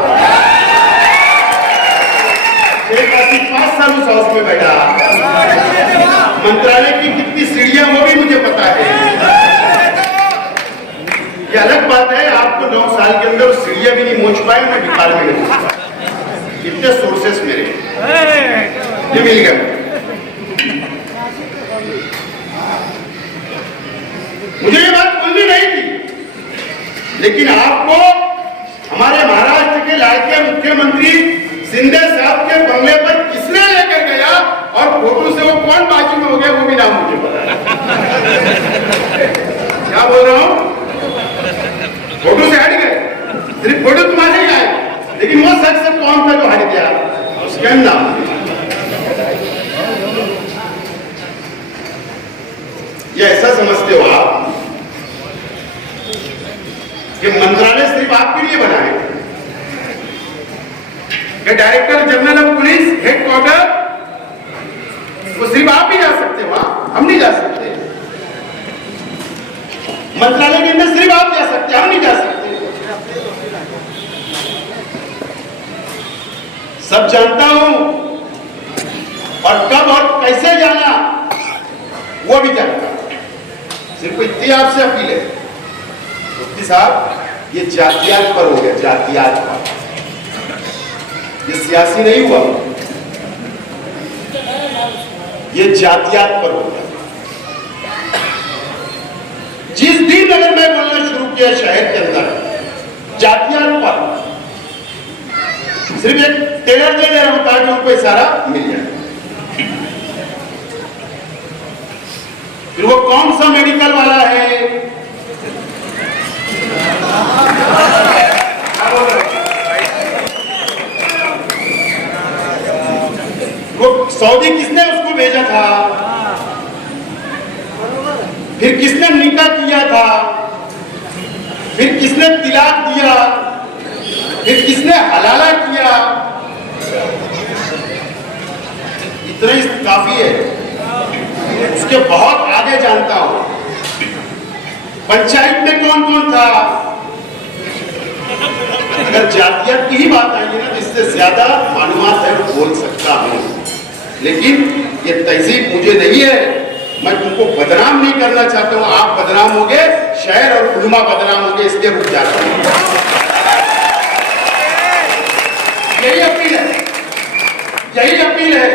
शेख रशीद 5 साल उस हाउस में बैठा। मंत्रालय की कितनी सीढ़ियां वो भी मुझे पता है। ये अलग बात है, आपको 9 साल के अंदर सीढ़ियां भी नहीं पहुंच पाए, मैं बिकार में नहीं पहुंच पाया। इतने सोर्सेस मेरे ये मिल गए। मुझे ये बात बोलनी नहीं थी, लेकिन आपको हमारे महाराष्ट्र के लायके मुख्यमंत्री शिंदे साहब के बंगले पर किसने लेकर गया और फोटो से वो कौन बाजू में हो गया वो भी नाम मुझे पता है। क्या बोल रहा हूं, फोटो से हट गए, सिर्फ फोटो तुम्हारे ही आए, लेकिन वो शख्स कौन था जो हट गया, उसका नाम। ये ऐसा समझते हो आप कि मंत्रालय सिर्फ आपके लिए बना है, कि director general of police headquarter वो सिर्फ आप ही जा सकते हो, हम नहीं जा सकते। मंत्रालय के अंदर सिर्फ आप जा सकते, हम नहीं जा सकते। सब जानता हूं, और कब और कैसे जाना वो भी जानता हूं। सिर्फ इतनी आपसे अपील है मुफ्ती साहब, ये जातियात पर हो गया, जातियात पर, ये सियासी नहीं हुआ, ये जातियात पर हो गया। जिस दिन अगर मैं बोलना शुरू किया शहर के अंदर जातियात पर, सिर्फ एक टेलर दे रहा हूं ताकि उनको इशारा मिल जाए। फिर वो कौन सा मेडिकल वाला है, वो सऊदी किसने उसको भेजा था, फिर किसने निकाह किया था, फिर किसने तिलाक दिया, फिर किसने हलाला किया, इतना ही काफी है। उसके बहुत आगे जानता हूं, पंचायत में कौन कौन था। अगर जातियत की ही बात आएगी ना, जिससे ज्यादा मालूमात है वो बोल सकता हूं, लेकिन ये तहजीब मुझे नहीं है। मैं तुमको बदनाम नहीं करना चाहता हूं, आप बदनाम होगे, शहर और उलमा बदनाम होगे, इसलिए रुक जाता हूं। यही अपील है, यही अपील है।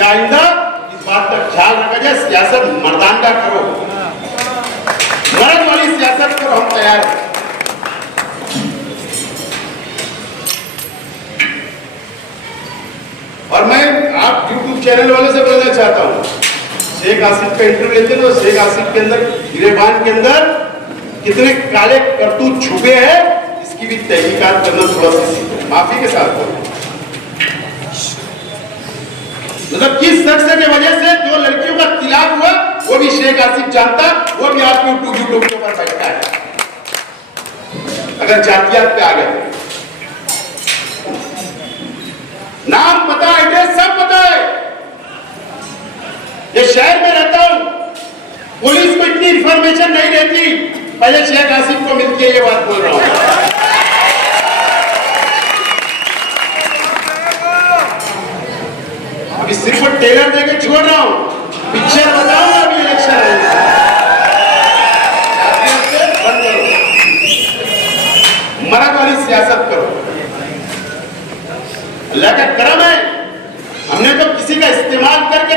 आइंदा इस बात का ख्याल रखा जाए, सियासत मर्दाना करो, मर्द वाली सियासत करो, हम तैयार हैं। और मैं आप YouTube चैनल वालों से बोलना चाहता हूं, शेख आसिफ का इंटरव्यू लेते तो शेख आसिफ के अंदर, गिरेबान के अंदर कितने काले करतूत छुपे हैं, इसकी भी तहकीकात करना थोड़ा सा सीखो, माफी के साथ बोलो। मतलब किस शख्स की वजह से जो लड़कियों का तिलाक हुआ वो भी शेख आसिफ जानता, वो भी आपको यूट्यूब के ऊपर बैठता है। अगर जातियात पे आ गए, नाम पता, एड्रेस सब पता है। ये शहर में रहता हूं, पुलिस को इतनी इंफॉर्मेशन नहीं रहती, पहले शेख आसिफ को मिलती है, ये बात बोल रहा हूं। अभी सिर्फ टेलर देके छोड़ रहा हूं, पिक्चर बताऊंगा अभी इलेक्शन आएगा। मर्द वाली सियासत करो, अल्लाह का करम है, हमने तो किसी का इस्तेमाल करके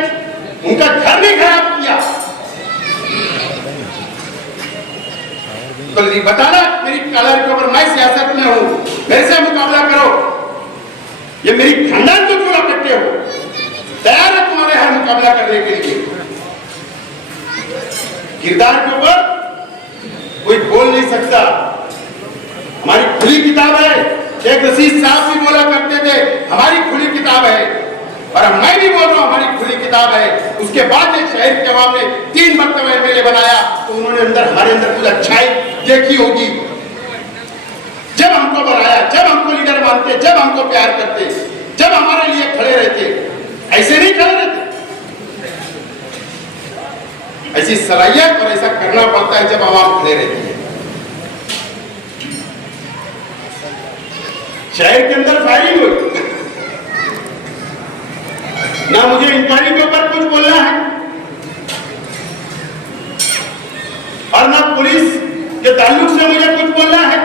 उनका घर भी खराब किया। तो बताना मेरी कलर के ऊपर, मैं सियासत में हूं, मेरे से मुकाबला करो। ये मेरी खानदान को क्यों करते हो? तैयार है तुम्हारे हर मुकाबला करने के लिए। किरदार के ऊपर कोई बोल नहीं सकता। हमारी खुली किताब है। शेख रशीद साहब भी बोला करते थे हमारी खुली किताब है, और मैं भी बोल रहा हूं हमारी खुली किताब है। उसके बाद एक शहर के अवाम ने 3 मरतबा एमएलए बनाया, तो उन्होंने हमारे अंदर कुछ अच्छाई देखी होगी। जब हमको बनाया, जब हमको लीडर मानते, जब हमको प्यार करते, जब हमारे लिए खड़े रहते। ऐसे नहीं खड़े रहते। ऐसी सलाहियत और ऐसा करना पड़ता है जब आवाम खड़े रहती है। शहर के अंदर फायरिंग हुई, ना मुझे इंक्वायरी के ऊपर कुछ बोलना है और ना पुलिस के ताल्लुक से मुझे कुछ बोलना है।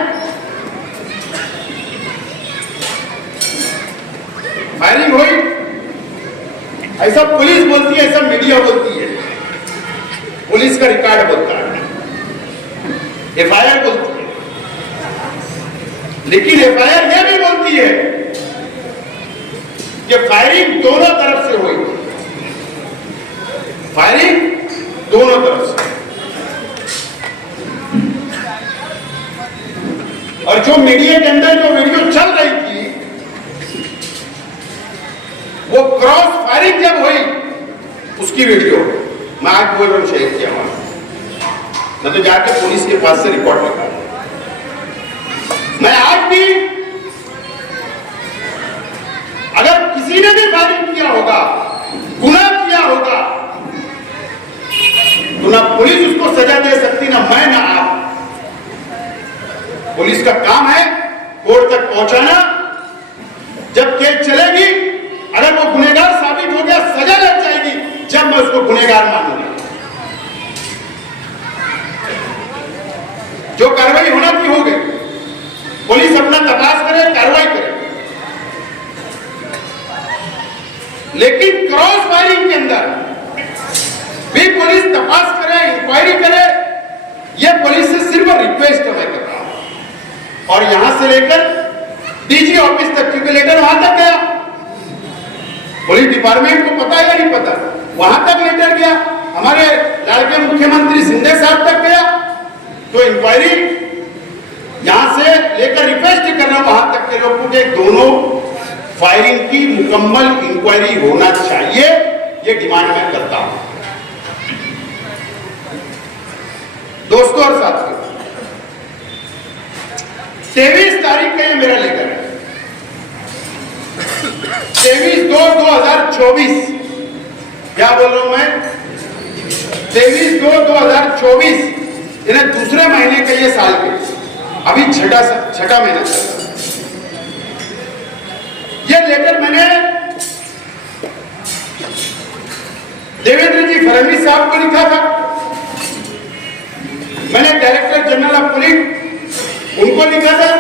फायरिंग हुई, ऐसा पुलिस बोलती है, ऐसा मीडिया बोलती है। पुलिस का रिकॉर्ड बोलता है, एफआईआर बोलती है, लेकिन एफआईआर यह भी बोलती है कि फायरिंग दोनों तरफ से हुई। फायरिंग दोनों तरफ से। और जो मीडिया के अंदर जो वीडियो चल रही थी, वो क्रॉस फायरिंग जब हुई, उसकी वीडियो मैं आज बोल रहा हूं शेयर किया हुआ। मैं तो जाके पुलिस के पास से रिकॉर्ड लगा। मैं आज भी, अगर किसी ने भी फायरिंग किया होगा, गुनाह किया होगा, तो ना पुलिस उसको सजा दे सकती, ना मैं ना आप। पुलिस का काम है कोर्ट तक पहुंचाना। जब केस चलेगी, अगर वो गुनहगार साबित हो गया, सजा लग जाएगी, जब मैं उसको गुनहगार मानूंगा। जो कार्रवाई होना की हो गई, पुलिस अपना तपास करे, कार्रवाई करे। लेकिन क्रॉस फायरिंग के अंदर भी पुलिस तपास करे, इंक्वायरी करे, यह पुलिस से सिर्फ रिक्वेस्ट मैं कर रहा हूं। और यहां से लेकर डीजी ऑफिस तक, क्योंकि लेटर वहां तक गया, पुलिस डिपार्टमेंट को पता है या नहीं पता, वहां तक लेटर गया, हमारे लाड़के मुख्यमंत्री शिंदे साहब तक गया। तो इंक्वायरी यहां से लेकर रिक्वेस्ट कर रहा हूं वहां तक के लोगों के, दोनों फायरिंग की मुकम्मल इंक्वायरी होना चाहिए, ये डिमांड मैं करता हूं। दोस्तों और साथियों, 23 तारीख का ये मेरा लेटर है। 23/2/2024, क्या बोल रहा हूं मैं? 23/2/2024, यानी दूसरे महीने का ये साल के, अभी छठा महीना चल रहा। ये लेटर मैंने देवेंद्र जी फडणवीस साहब को लिखा था। मैंने डायरेक्टर जनरल ऑफ पुलिस उनको लिखा था,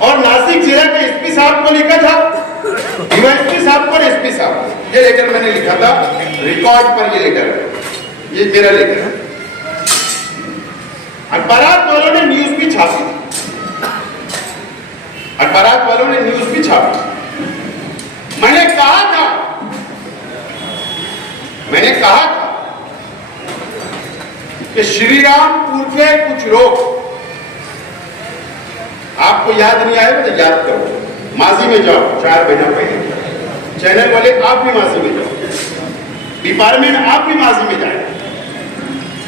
और नासिक जिला के एसपी साहब को लिखा था, डीवाईएसपी साहब को, एसपी साहब। ये लेटर मैंने लिखा था, रिकॉर्ड पर ये लेटर है, ये मेरा लेटर है। अखबारात वालों ने न्यूज भी छापी थी, अखबारात वालों ने न्यूज भी छापी। मैंने कहा था कि श्रीरामपुर के कुछ लोग, आपको याद नहीं आएगा तो याद करो, माजी में जाओ, 4 महीना पहले। चैनल वाले आप भी माजी में जाओ, डिपार्टमेंट आप भी माजी में जाए।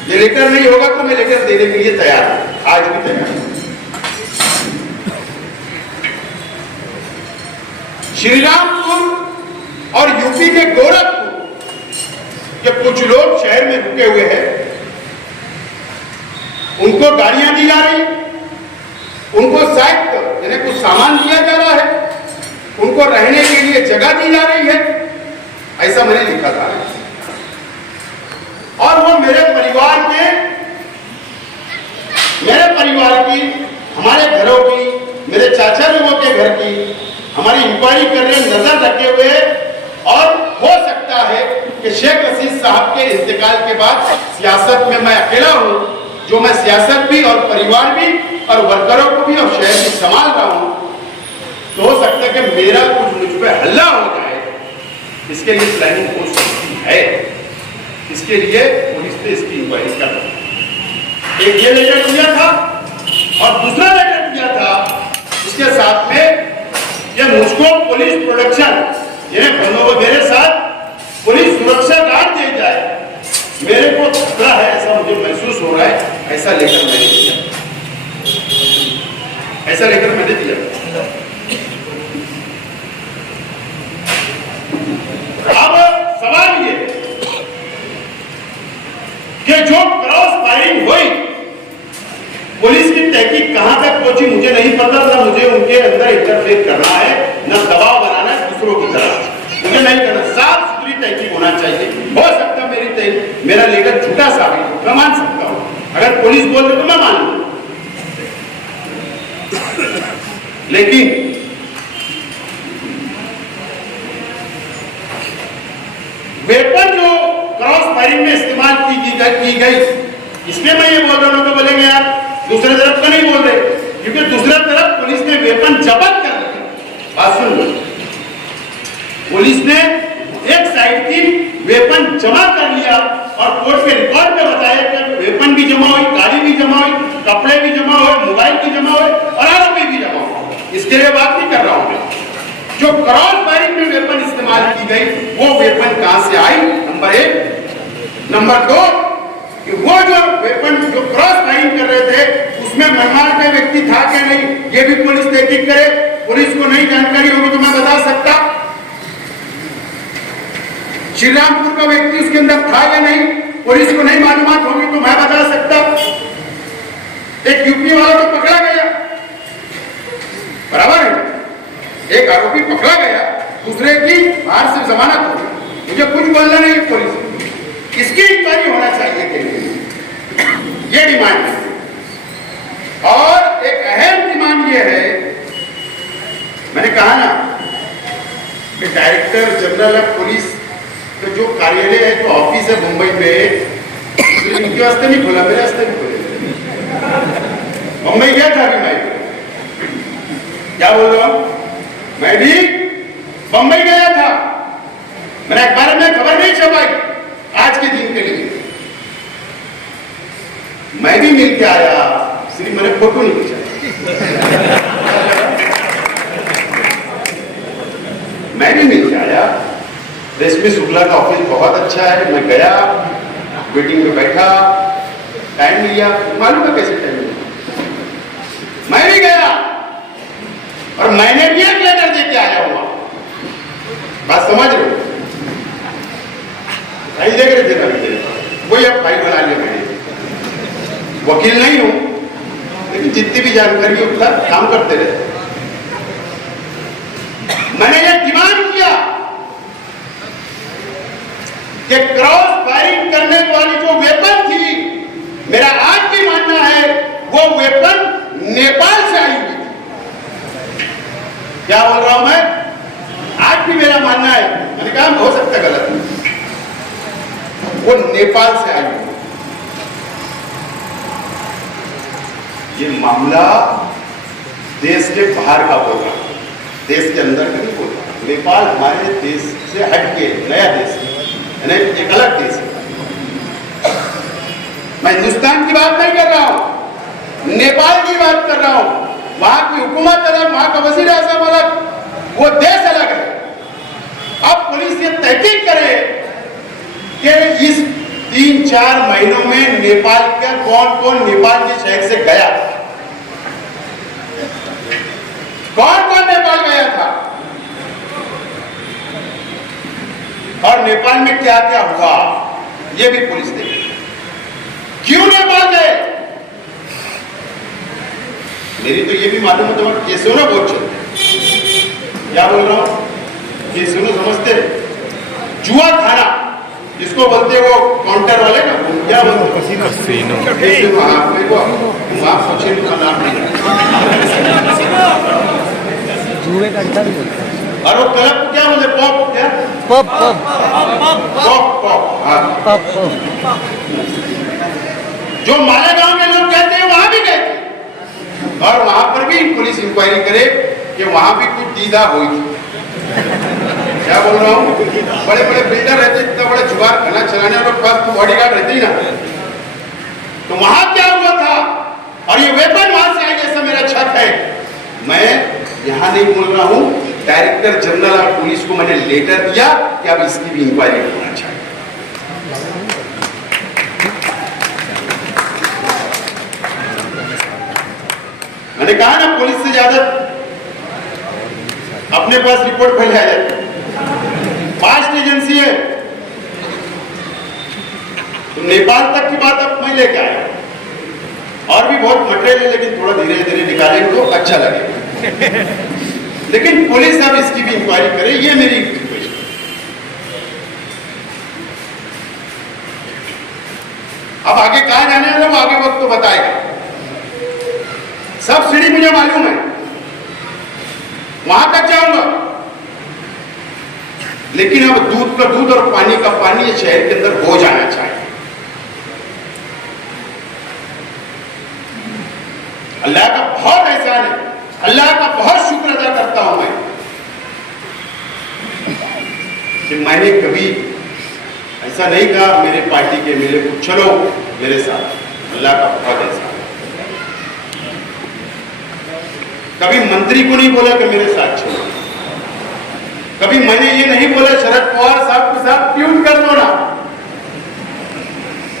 ये लेटर नहीं होगा तो मैं लेटर देने के लिए तैयार हूं, आज भी तैयार हूं। श्रीरामपुर और यूपी के गोरखपुर के कुछ लोग शहर में रुके हुए हैं, उनको गाड़ियां दी जा रही, उनको साइकिल यानी कुछ सामान दिया जा रहा है, उनको रहने के लिए जगह दी जा रही है, ऐसा मैंने लिखा था। और वो मेरे परिवार की, हमारे घरों की, मेरे चाचा लोगों के घर की हमारी इंक्वायरी कर रहे, नजर रखे हुए और कि शेख रशीद साहब के इंतकाल के बाद सियासत में मैं अकेला हूं, जो मैं सियासत भी और परिवार भी और वर्करों को भी और शहर भी संभाल रहा हूं, तो हो सकता है कि मेरा कुछ मुझ पर हल्ला हो जाए। इसके लिए प्लानिंग हो सकती है, इसके लिए पुलिस ने इसकी इंक्वायरी कर रही है। एक ये लेटर दिया था और दूसरा लेटर दिया था इसके साथ में, ये मुझको पुलिस प्रोटेक्शन यानी बंदोबस्त मेरे साथ पुलिस सुरक्षा गार्ड दे जाए, मेरे को खतरा है ऐसा मुझे महसूस हो रहा है, ऐसा लेकर मैंने दिया, ऐसा लेकर मैंने दिया। अब सवाल ये कि जो क्रॉस फायरिंग हुई, पुलिस की तहकीक कहां तक पहुंची मुझे नहीं पता था। मुझे उनके अंदर इंटरफेयर करना है, न दबाव बनाना है दूसरों की तरह, मुझे नहीं करना। साफ सुथरी तहकीक होना चाहिए। हो सकता मेरा लेकर झूठा साबित हो, मैं मान सकता हूं। अगर पुलिस बोल रही तो मैं मान लूं, लेकिन वेपन जो क्रॉस फायरिंग में इस्तेमाल की गई, इसमें मैं ये बोल रहा हूं, तो बोलेंगे यार दूसरे तरफ का नहीं बोल रहे, क्योंकि दूसरी तरफ पुलिस ने वेपन जब्त कर लिया। बात सुन लो, पुलिस ने एक साइड की वेपन जमा कर लिया और कोर्ट के रिकॉर्ड में बताया कि वेपन भी जमा हुई, गाड़ी भी जमा हुई, कपड़े भी जमा हुए, मोबाइल भी जमा हुए और आरोपी भी जमा हुए। इसके लिए बात नहीं कर रहा हूं मैं। जो क्रॉस फायरिंग में वेपन इस्तेमाल की गई, वो वेपन कहां से आई, नंबर 1। नंबर 2 कि वो जो वेपन जो क्रॉस फायरिंग कर रहे थे, उसमें म्यांमार का व्यक्ति था क्या नहीं, ये भी पुलिस तहकीक करे। पुलिस को नहीं जानकारी होगी तो मैं बता सकता। श्रीरामपुर का व्यक्ति उसके अंदर था या नहीं, पुलिस को नहीं मालूमात होगी तो मैं बता सकता। एक यूपी वाला तो पकड़ा गया, बराबर है, एक आरोपी पकड़ा गया, दूसरे की बाहर से जमानत हो गई। मुझे कुछ बोलना नहीं है, पुलिस इसकी इंक्वायरी होना चाहिए, ये डिमांड है। और एक अहम डिमांड ये है, मैंने कहा ना कि डायरेक्टर जनरल ऑफ पुलिस तो जो कार्यालय है, जो ऑफिस है मुंबई में, इनके वास्ते नहीं खोला, मेरे वास्ते नहीं खोला। मुंबई गया था अभी मैं, क्या बोल रहा हूं, मैं भी बंबई गया था। मैंने अखबार में खबर नहीं छपाई आज के दिन के लिए, मैं भी मिल के आया, सिर्फ मैंने फोटो नहीं खींचा। मैं भी मिल के आया। रेशमी शुक्ला का ऑफिस बहुत अच्छा है, मैं गया, मीटिंग में बैठा, टाइम लिया, मालूम है कैसे टाइम लिया, मैं भी गया और मैंने भी एक लेटर दे के आया हुआ। बात समझ रहे हो, नहीं देख रहे थे ना, वही अब फाइल बना लिया मैंने। वकील नहीं हूं, लेकिन जितनी भी जानकारी है उतना काम करते रहे। मैंने ये डिमांड किया कि क्रॉस फायरिंग करने वाली जो वेपन थी, मेरा आज भी मानना है वो वेपन नेपाल से आई हुई थी। क्या बोल रहा हूं मैं, आज भी मेरा मानना है, मैंने कहा हो सकता है गलत, वो नेपाल से आई हुई। ये मामला देश के बाहर का बोल रहा, देश के अंदर का नहीं बोल रहा। नेपाल हमारे देश से हटके नया देश है, एक अलग देश है। मैं हिंदुस्तान की बात नहीं कर रहा हूं, नेपाल की बात कर रहा हूं। वहां की हुकूमत अलग, वहां का वजीर आजम अलग, वो देश अलग है। अब पुलिस ये तहकीक करे कि इस 3-4 महीनों में नेपाल का कौन कौन नेपाल के शहर से गया, कौन कौन नेपाल गया था और नेपाल में क्या क्या हुआ, ये भी पुलिस देखे। क्यों नेपाल गए, मेरी तो ये भी मालूम है, तुम्हारा केसों ना बहुत चलते। क्या बोल रहा हूं, केसों समझते, जुआ खाना जिसको बोलते हैं, वो काउंटर वाले ना, क्या बोलते हैं, जुए का अड्डा भी बोलते हैं। और वो क्लब को क्या बोलते, पॉप क्या, पप पप पॉप पॉप, हाँ। पप जो मालेगांव के लोग कहते हैं वहां भी गए थे और वहां पर भी पुलिस इंक्वायरी करे कि वहां भी कुछ दीदा हुई थी। क्या बोल रहा हूँ, बड़े बड़े बिल्डर रहते, इतना बड़ा जुगाड़ खाना चलाने वालों के पास तो बॉडीगार्ड रहते ही ना, तो वहां क्या हुआ था और ये वेपन वहां से आई जैसा मेरा शक है। मैं यहां नहीं बोल रहा हूं, डायरेक्टर जनरल ऑफ पुलिस को मैंने लेटर दिया कि अब इसकी भी इंक्वायरी होना चाहिए। मैंने कहा ना, पुलिस से ज्यादा अपने पास रिपोर्ट फैलाया जाता है, फास्ट एजेंसी है। तो नेपाल तक की बात अब मैं लेके आया, और भी बहुत मटेरियल है, लेकिन थोड़ा धीरे धीरे निकालेंगे तो अच्छा लगेगा। लेकिन पुलिस अब इसकी भी इंक्वायरी करे, ये मेरी रिक्वेस्ट है। अब आगे कहां जाने वाले वो आगे वक्त तो बताएगा। सब सीढ़ी मुझे मालूम है, वहां तक जाऊंगा, लेकिन अब दूध का दूध और पानी का पानी ये शहर के अंदर हो जाना चाहिए। अल्लाह का बहुत एहसान है, अल्लाह का बहुत शुक्र अदा करता हूं मैं कि मैंने कभी ऐसा नहीं कहा मेरे पार्टी के मेरे को चलो मेरे साथ। अल्लाह का बहुत एहसान। कभी मंत्री को नहीं बोला कि मेरे साथ चलो, कभी मैंने ये नहीं बोला शरद पवार साहब के साथ ट्वीट कर दो ना,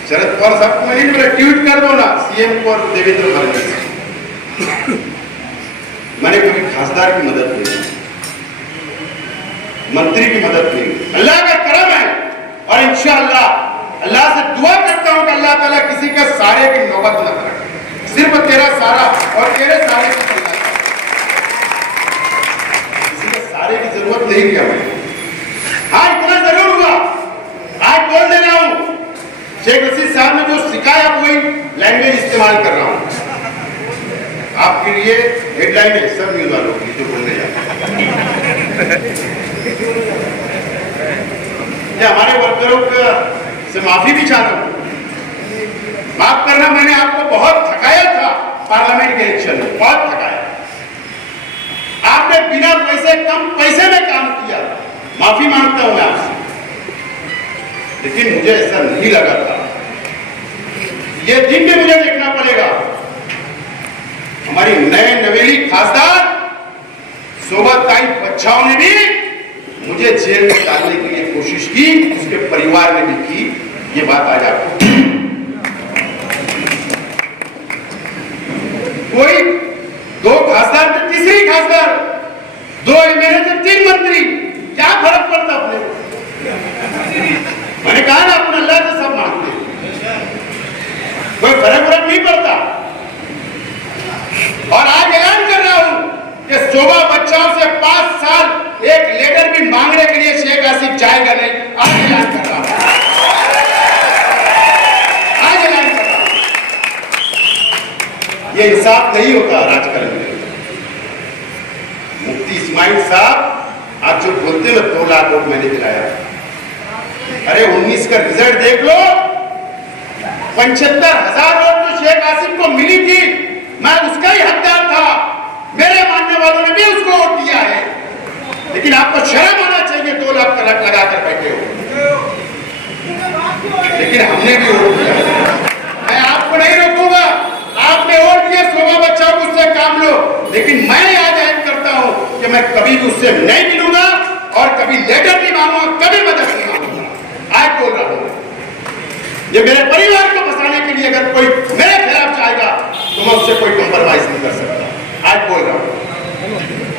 शरद पवार साहब को मैंने नहीं बोला ट्वीट कर दो ना सीएम को और देवेंद्र फडणवीस। मैंने कभी खासदार की मदद नहीं, मंत्री की मदद नहीं। अल्लाह का करम है और इंशाअल्लाह अल्लाह से दुआ करता हूं कि अल्लाह ताला किसी का सारे की नौबत न करे, सिर्फ तेरा सारा और तेरे सारे की सारे की जरूरत नहीं किया मैंने। हाँ, इतना जरूर हुआ, आज बोल दे रहा हूं, शेख रशीद साहब ने जो सिखाया वही लैंग्वेज इस्तेमाल कर रहा हूं आपके लिए। हेडलाइन है सब न्यूज वालों की जो बोलने जाते हैं। हमारे वर्करों से माफी भी चाह रहा हूं, माफ करना, मैंने आपको बहुत थकाया था पार्लियामेंट के इलेक्शन में, बहुत थकाया। आपने बिना पैसे कम पैसे में काम किया, माफी मांगता हूं मैं आपसे, लेकिन मुझे ऐसा नहीं लगा था। ये दिन भी मुझे देखना पड़ेगा। हमारी नए नवेली खासदार शोभाताई बच्चाओं ने भी मुझे जेल में डालने के लिए कोशिश की, उसके परिवार ने भी की। ये बात आज आपको, कोई दो खासदार थे, तीसरी खासदार, दो एमएलए थे, 3 मंत्री, क्या फर्क पड़ता अपने को? मैंने कहा ना, अपने अल्लाह से सब मांगते, कोई फर्क नहीं पड़ता। और आज ऐलान कर रहा हूं कि शोभा बच्चाओं से 5 साल एक लेटर भी मांगने के लिए शेख आसिफ जाएगा नहीं। आज ऐलान कर रहा हूं, आज ऐलान कर रहा हूं। ये इंसाफ नहीं होता राजकारण में। मुफ्ती इस्माइल साहब, आप जो बोलते हो 2 लाख वोट मैंने दिलाया, अरे 19 का रिजल्ट देख लो, 75,000 वोट तो शेख आसिफ को मिली थी, मैं उसका ही हकदार था, मेरे मानने वालों ने भी उसको वोट दिया है। लेकिन आपको शर्म आना चाहिए, 2 लाख का लग लगाकर बैठे हो, लेकिन हमने भी वोट दिया। मैं आपको नहीं रोकूंगा, आपने वोट दिया, शोभा बच्चाओं को उससे काम लो, लेकिन मैं आज ऐलान करता हूं कि मैं कभी भी उससे नहीं मिलूंगा और कभी लेटर नहीं मांगूंगा, कभी मदद नहीं मांगूंगा। आज बोल रहा हूं, ये मेरे परिवार को बचाने के लिए अगर कोई मेरे खिलाफ जाएगा तो मैं उससे कोई कंप्रोमाइज नहीं कर सकता। आज बोल रहा हूं,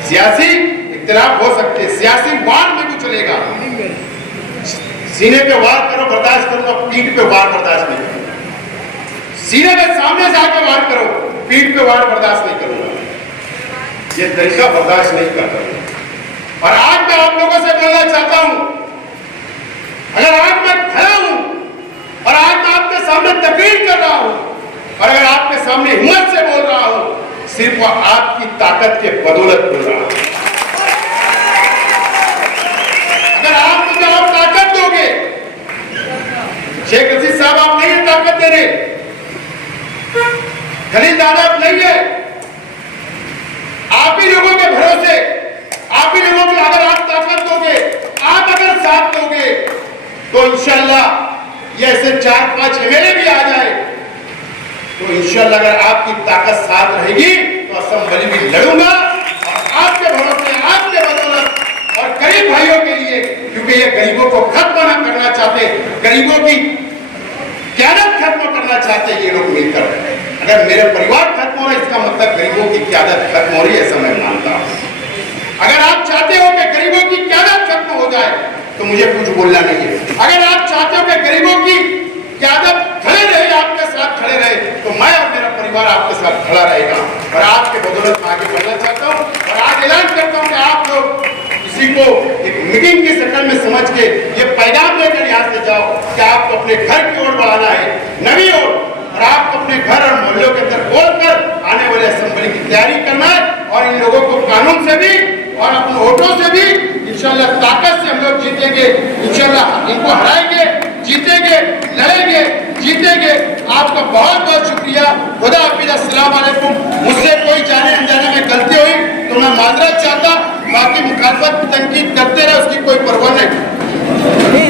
सियासी इख्तिलाफ हो सकते, सियासी वार में भी चलेगा, सीने पे वार करो बर्दाश्त करूंगा, पीठ पे वार बर्दाश्त नहीं करूंगा। सीने पे सामने से आके वार करो, पीठ पे वार बर्दाश्त नहीं करूंगा। ये तरीका बर्दाश्त नहीं करता। और आज मैं आप लोगों से बोलना चाहता हूं, अगर आज मैं खड़ा हूं और आज मैं आपके सामने तकरीर कर रहा हूं और अगर आपके सामने हिम्मत से बोल रहा हूं, सिर्फ आपकी ताकत के बदौलत बोल रहा हूं। खलील दादा अब नहीं है। आप ही लोगों के भरोसे, आप ही लोगों की अगर आप ताकत दोगे, आप अगर साथ दोगे, तो इंशाल्लाह ये ऐसे 4-5 एमएलए भी आ जाए तो इंशाल्लाह अगर आपकी ताकत साथ रहेगी तो असेंबली भी लड़ूंगा और आपके भरोसे, आपके बदौलत और गरीब भाइयों के लिए, क्योंकि ये गरीबों को खत्म न करना चाहते, गरीबों की क्यादत खत्म करना चाहते ये लोग मिलकर। अगर मेरे परिवार खत्म हो रहा है इसका मतलब गरीबों की क्यादत खत्म हो रही है, ऐसा मैं मानता हूं। अगर आप चाहते हो कि गरीबों की क्यादत खत्म हो जाए तो मुझे कुछ बोलना नहीं है। अगर आप चाहते हो कि गरीबों की क्यादत खड़े रहे, आपके साथ खड़े रहे, तो मैं और मेरा परिवार आपके साथ खड़ा रहेगा और आपके बदौलत आगे बढ़ना चाहता हूं। और आज ऐलान करता हूं कि आप लोग किसी को एक मीटिंग की शक्ल में समझ के ये पैगाम लेकर यहाँ से जाओ कि आपको अपने घर की ओर बढ़ाना है, नवी ओर, और आपको अपने घर और मोहल्लों के अंदर बोलकर आने वाले असेंबली की तैयारी करना है। और इन लोगों को कानून से भी और अपने वोटों से भी इंशाल्लाह ताकत से हम लोग जीतेंगे, इंशाल्लाह इनको हराएंगे, जीतेंगे, लड़ेंगे, जीतेंगे। आपका बहुत बहुत शुक्रिया। खुदा हाफिज, अस्सलाम वालेकुम। मुझसे कोई जाने अनजाने में गलती हुई तो मैं माजरत चाहता, बाकी मुखालफत तनकीद करते रहे उसकी कोई परवाह नहीं।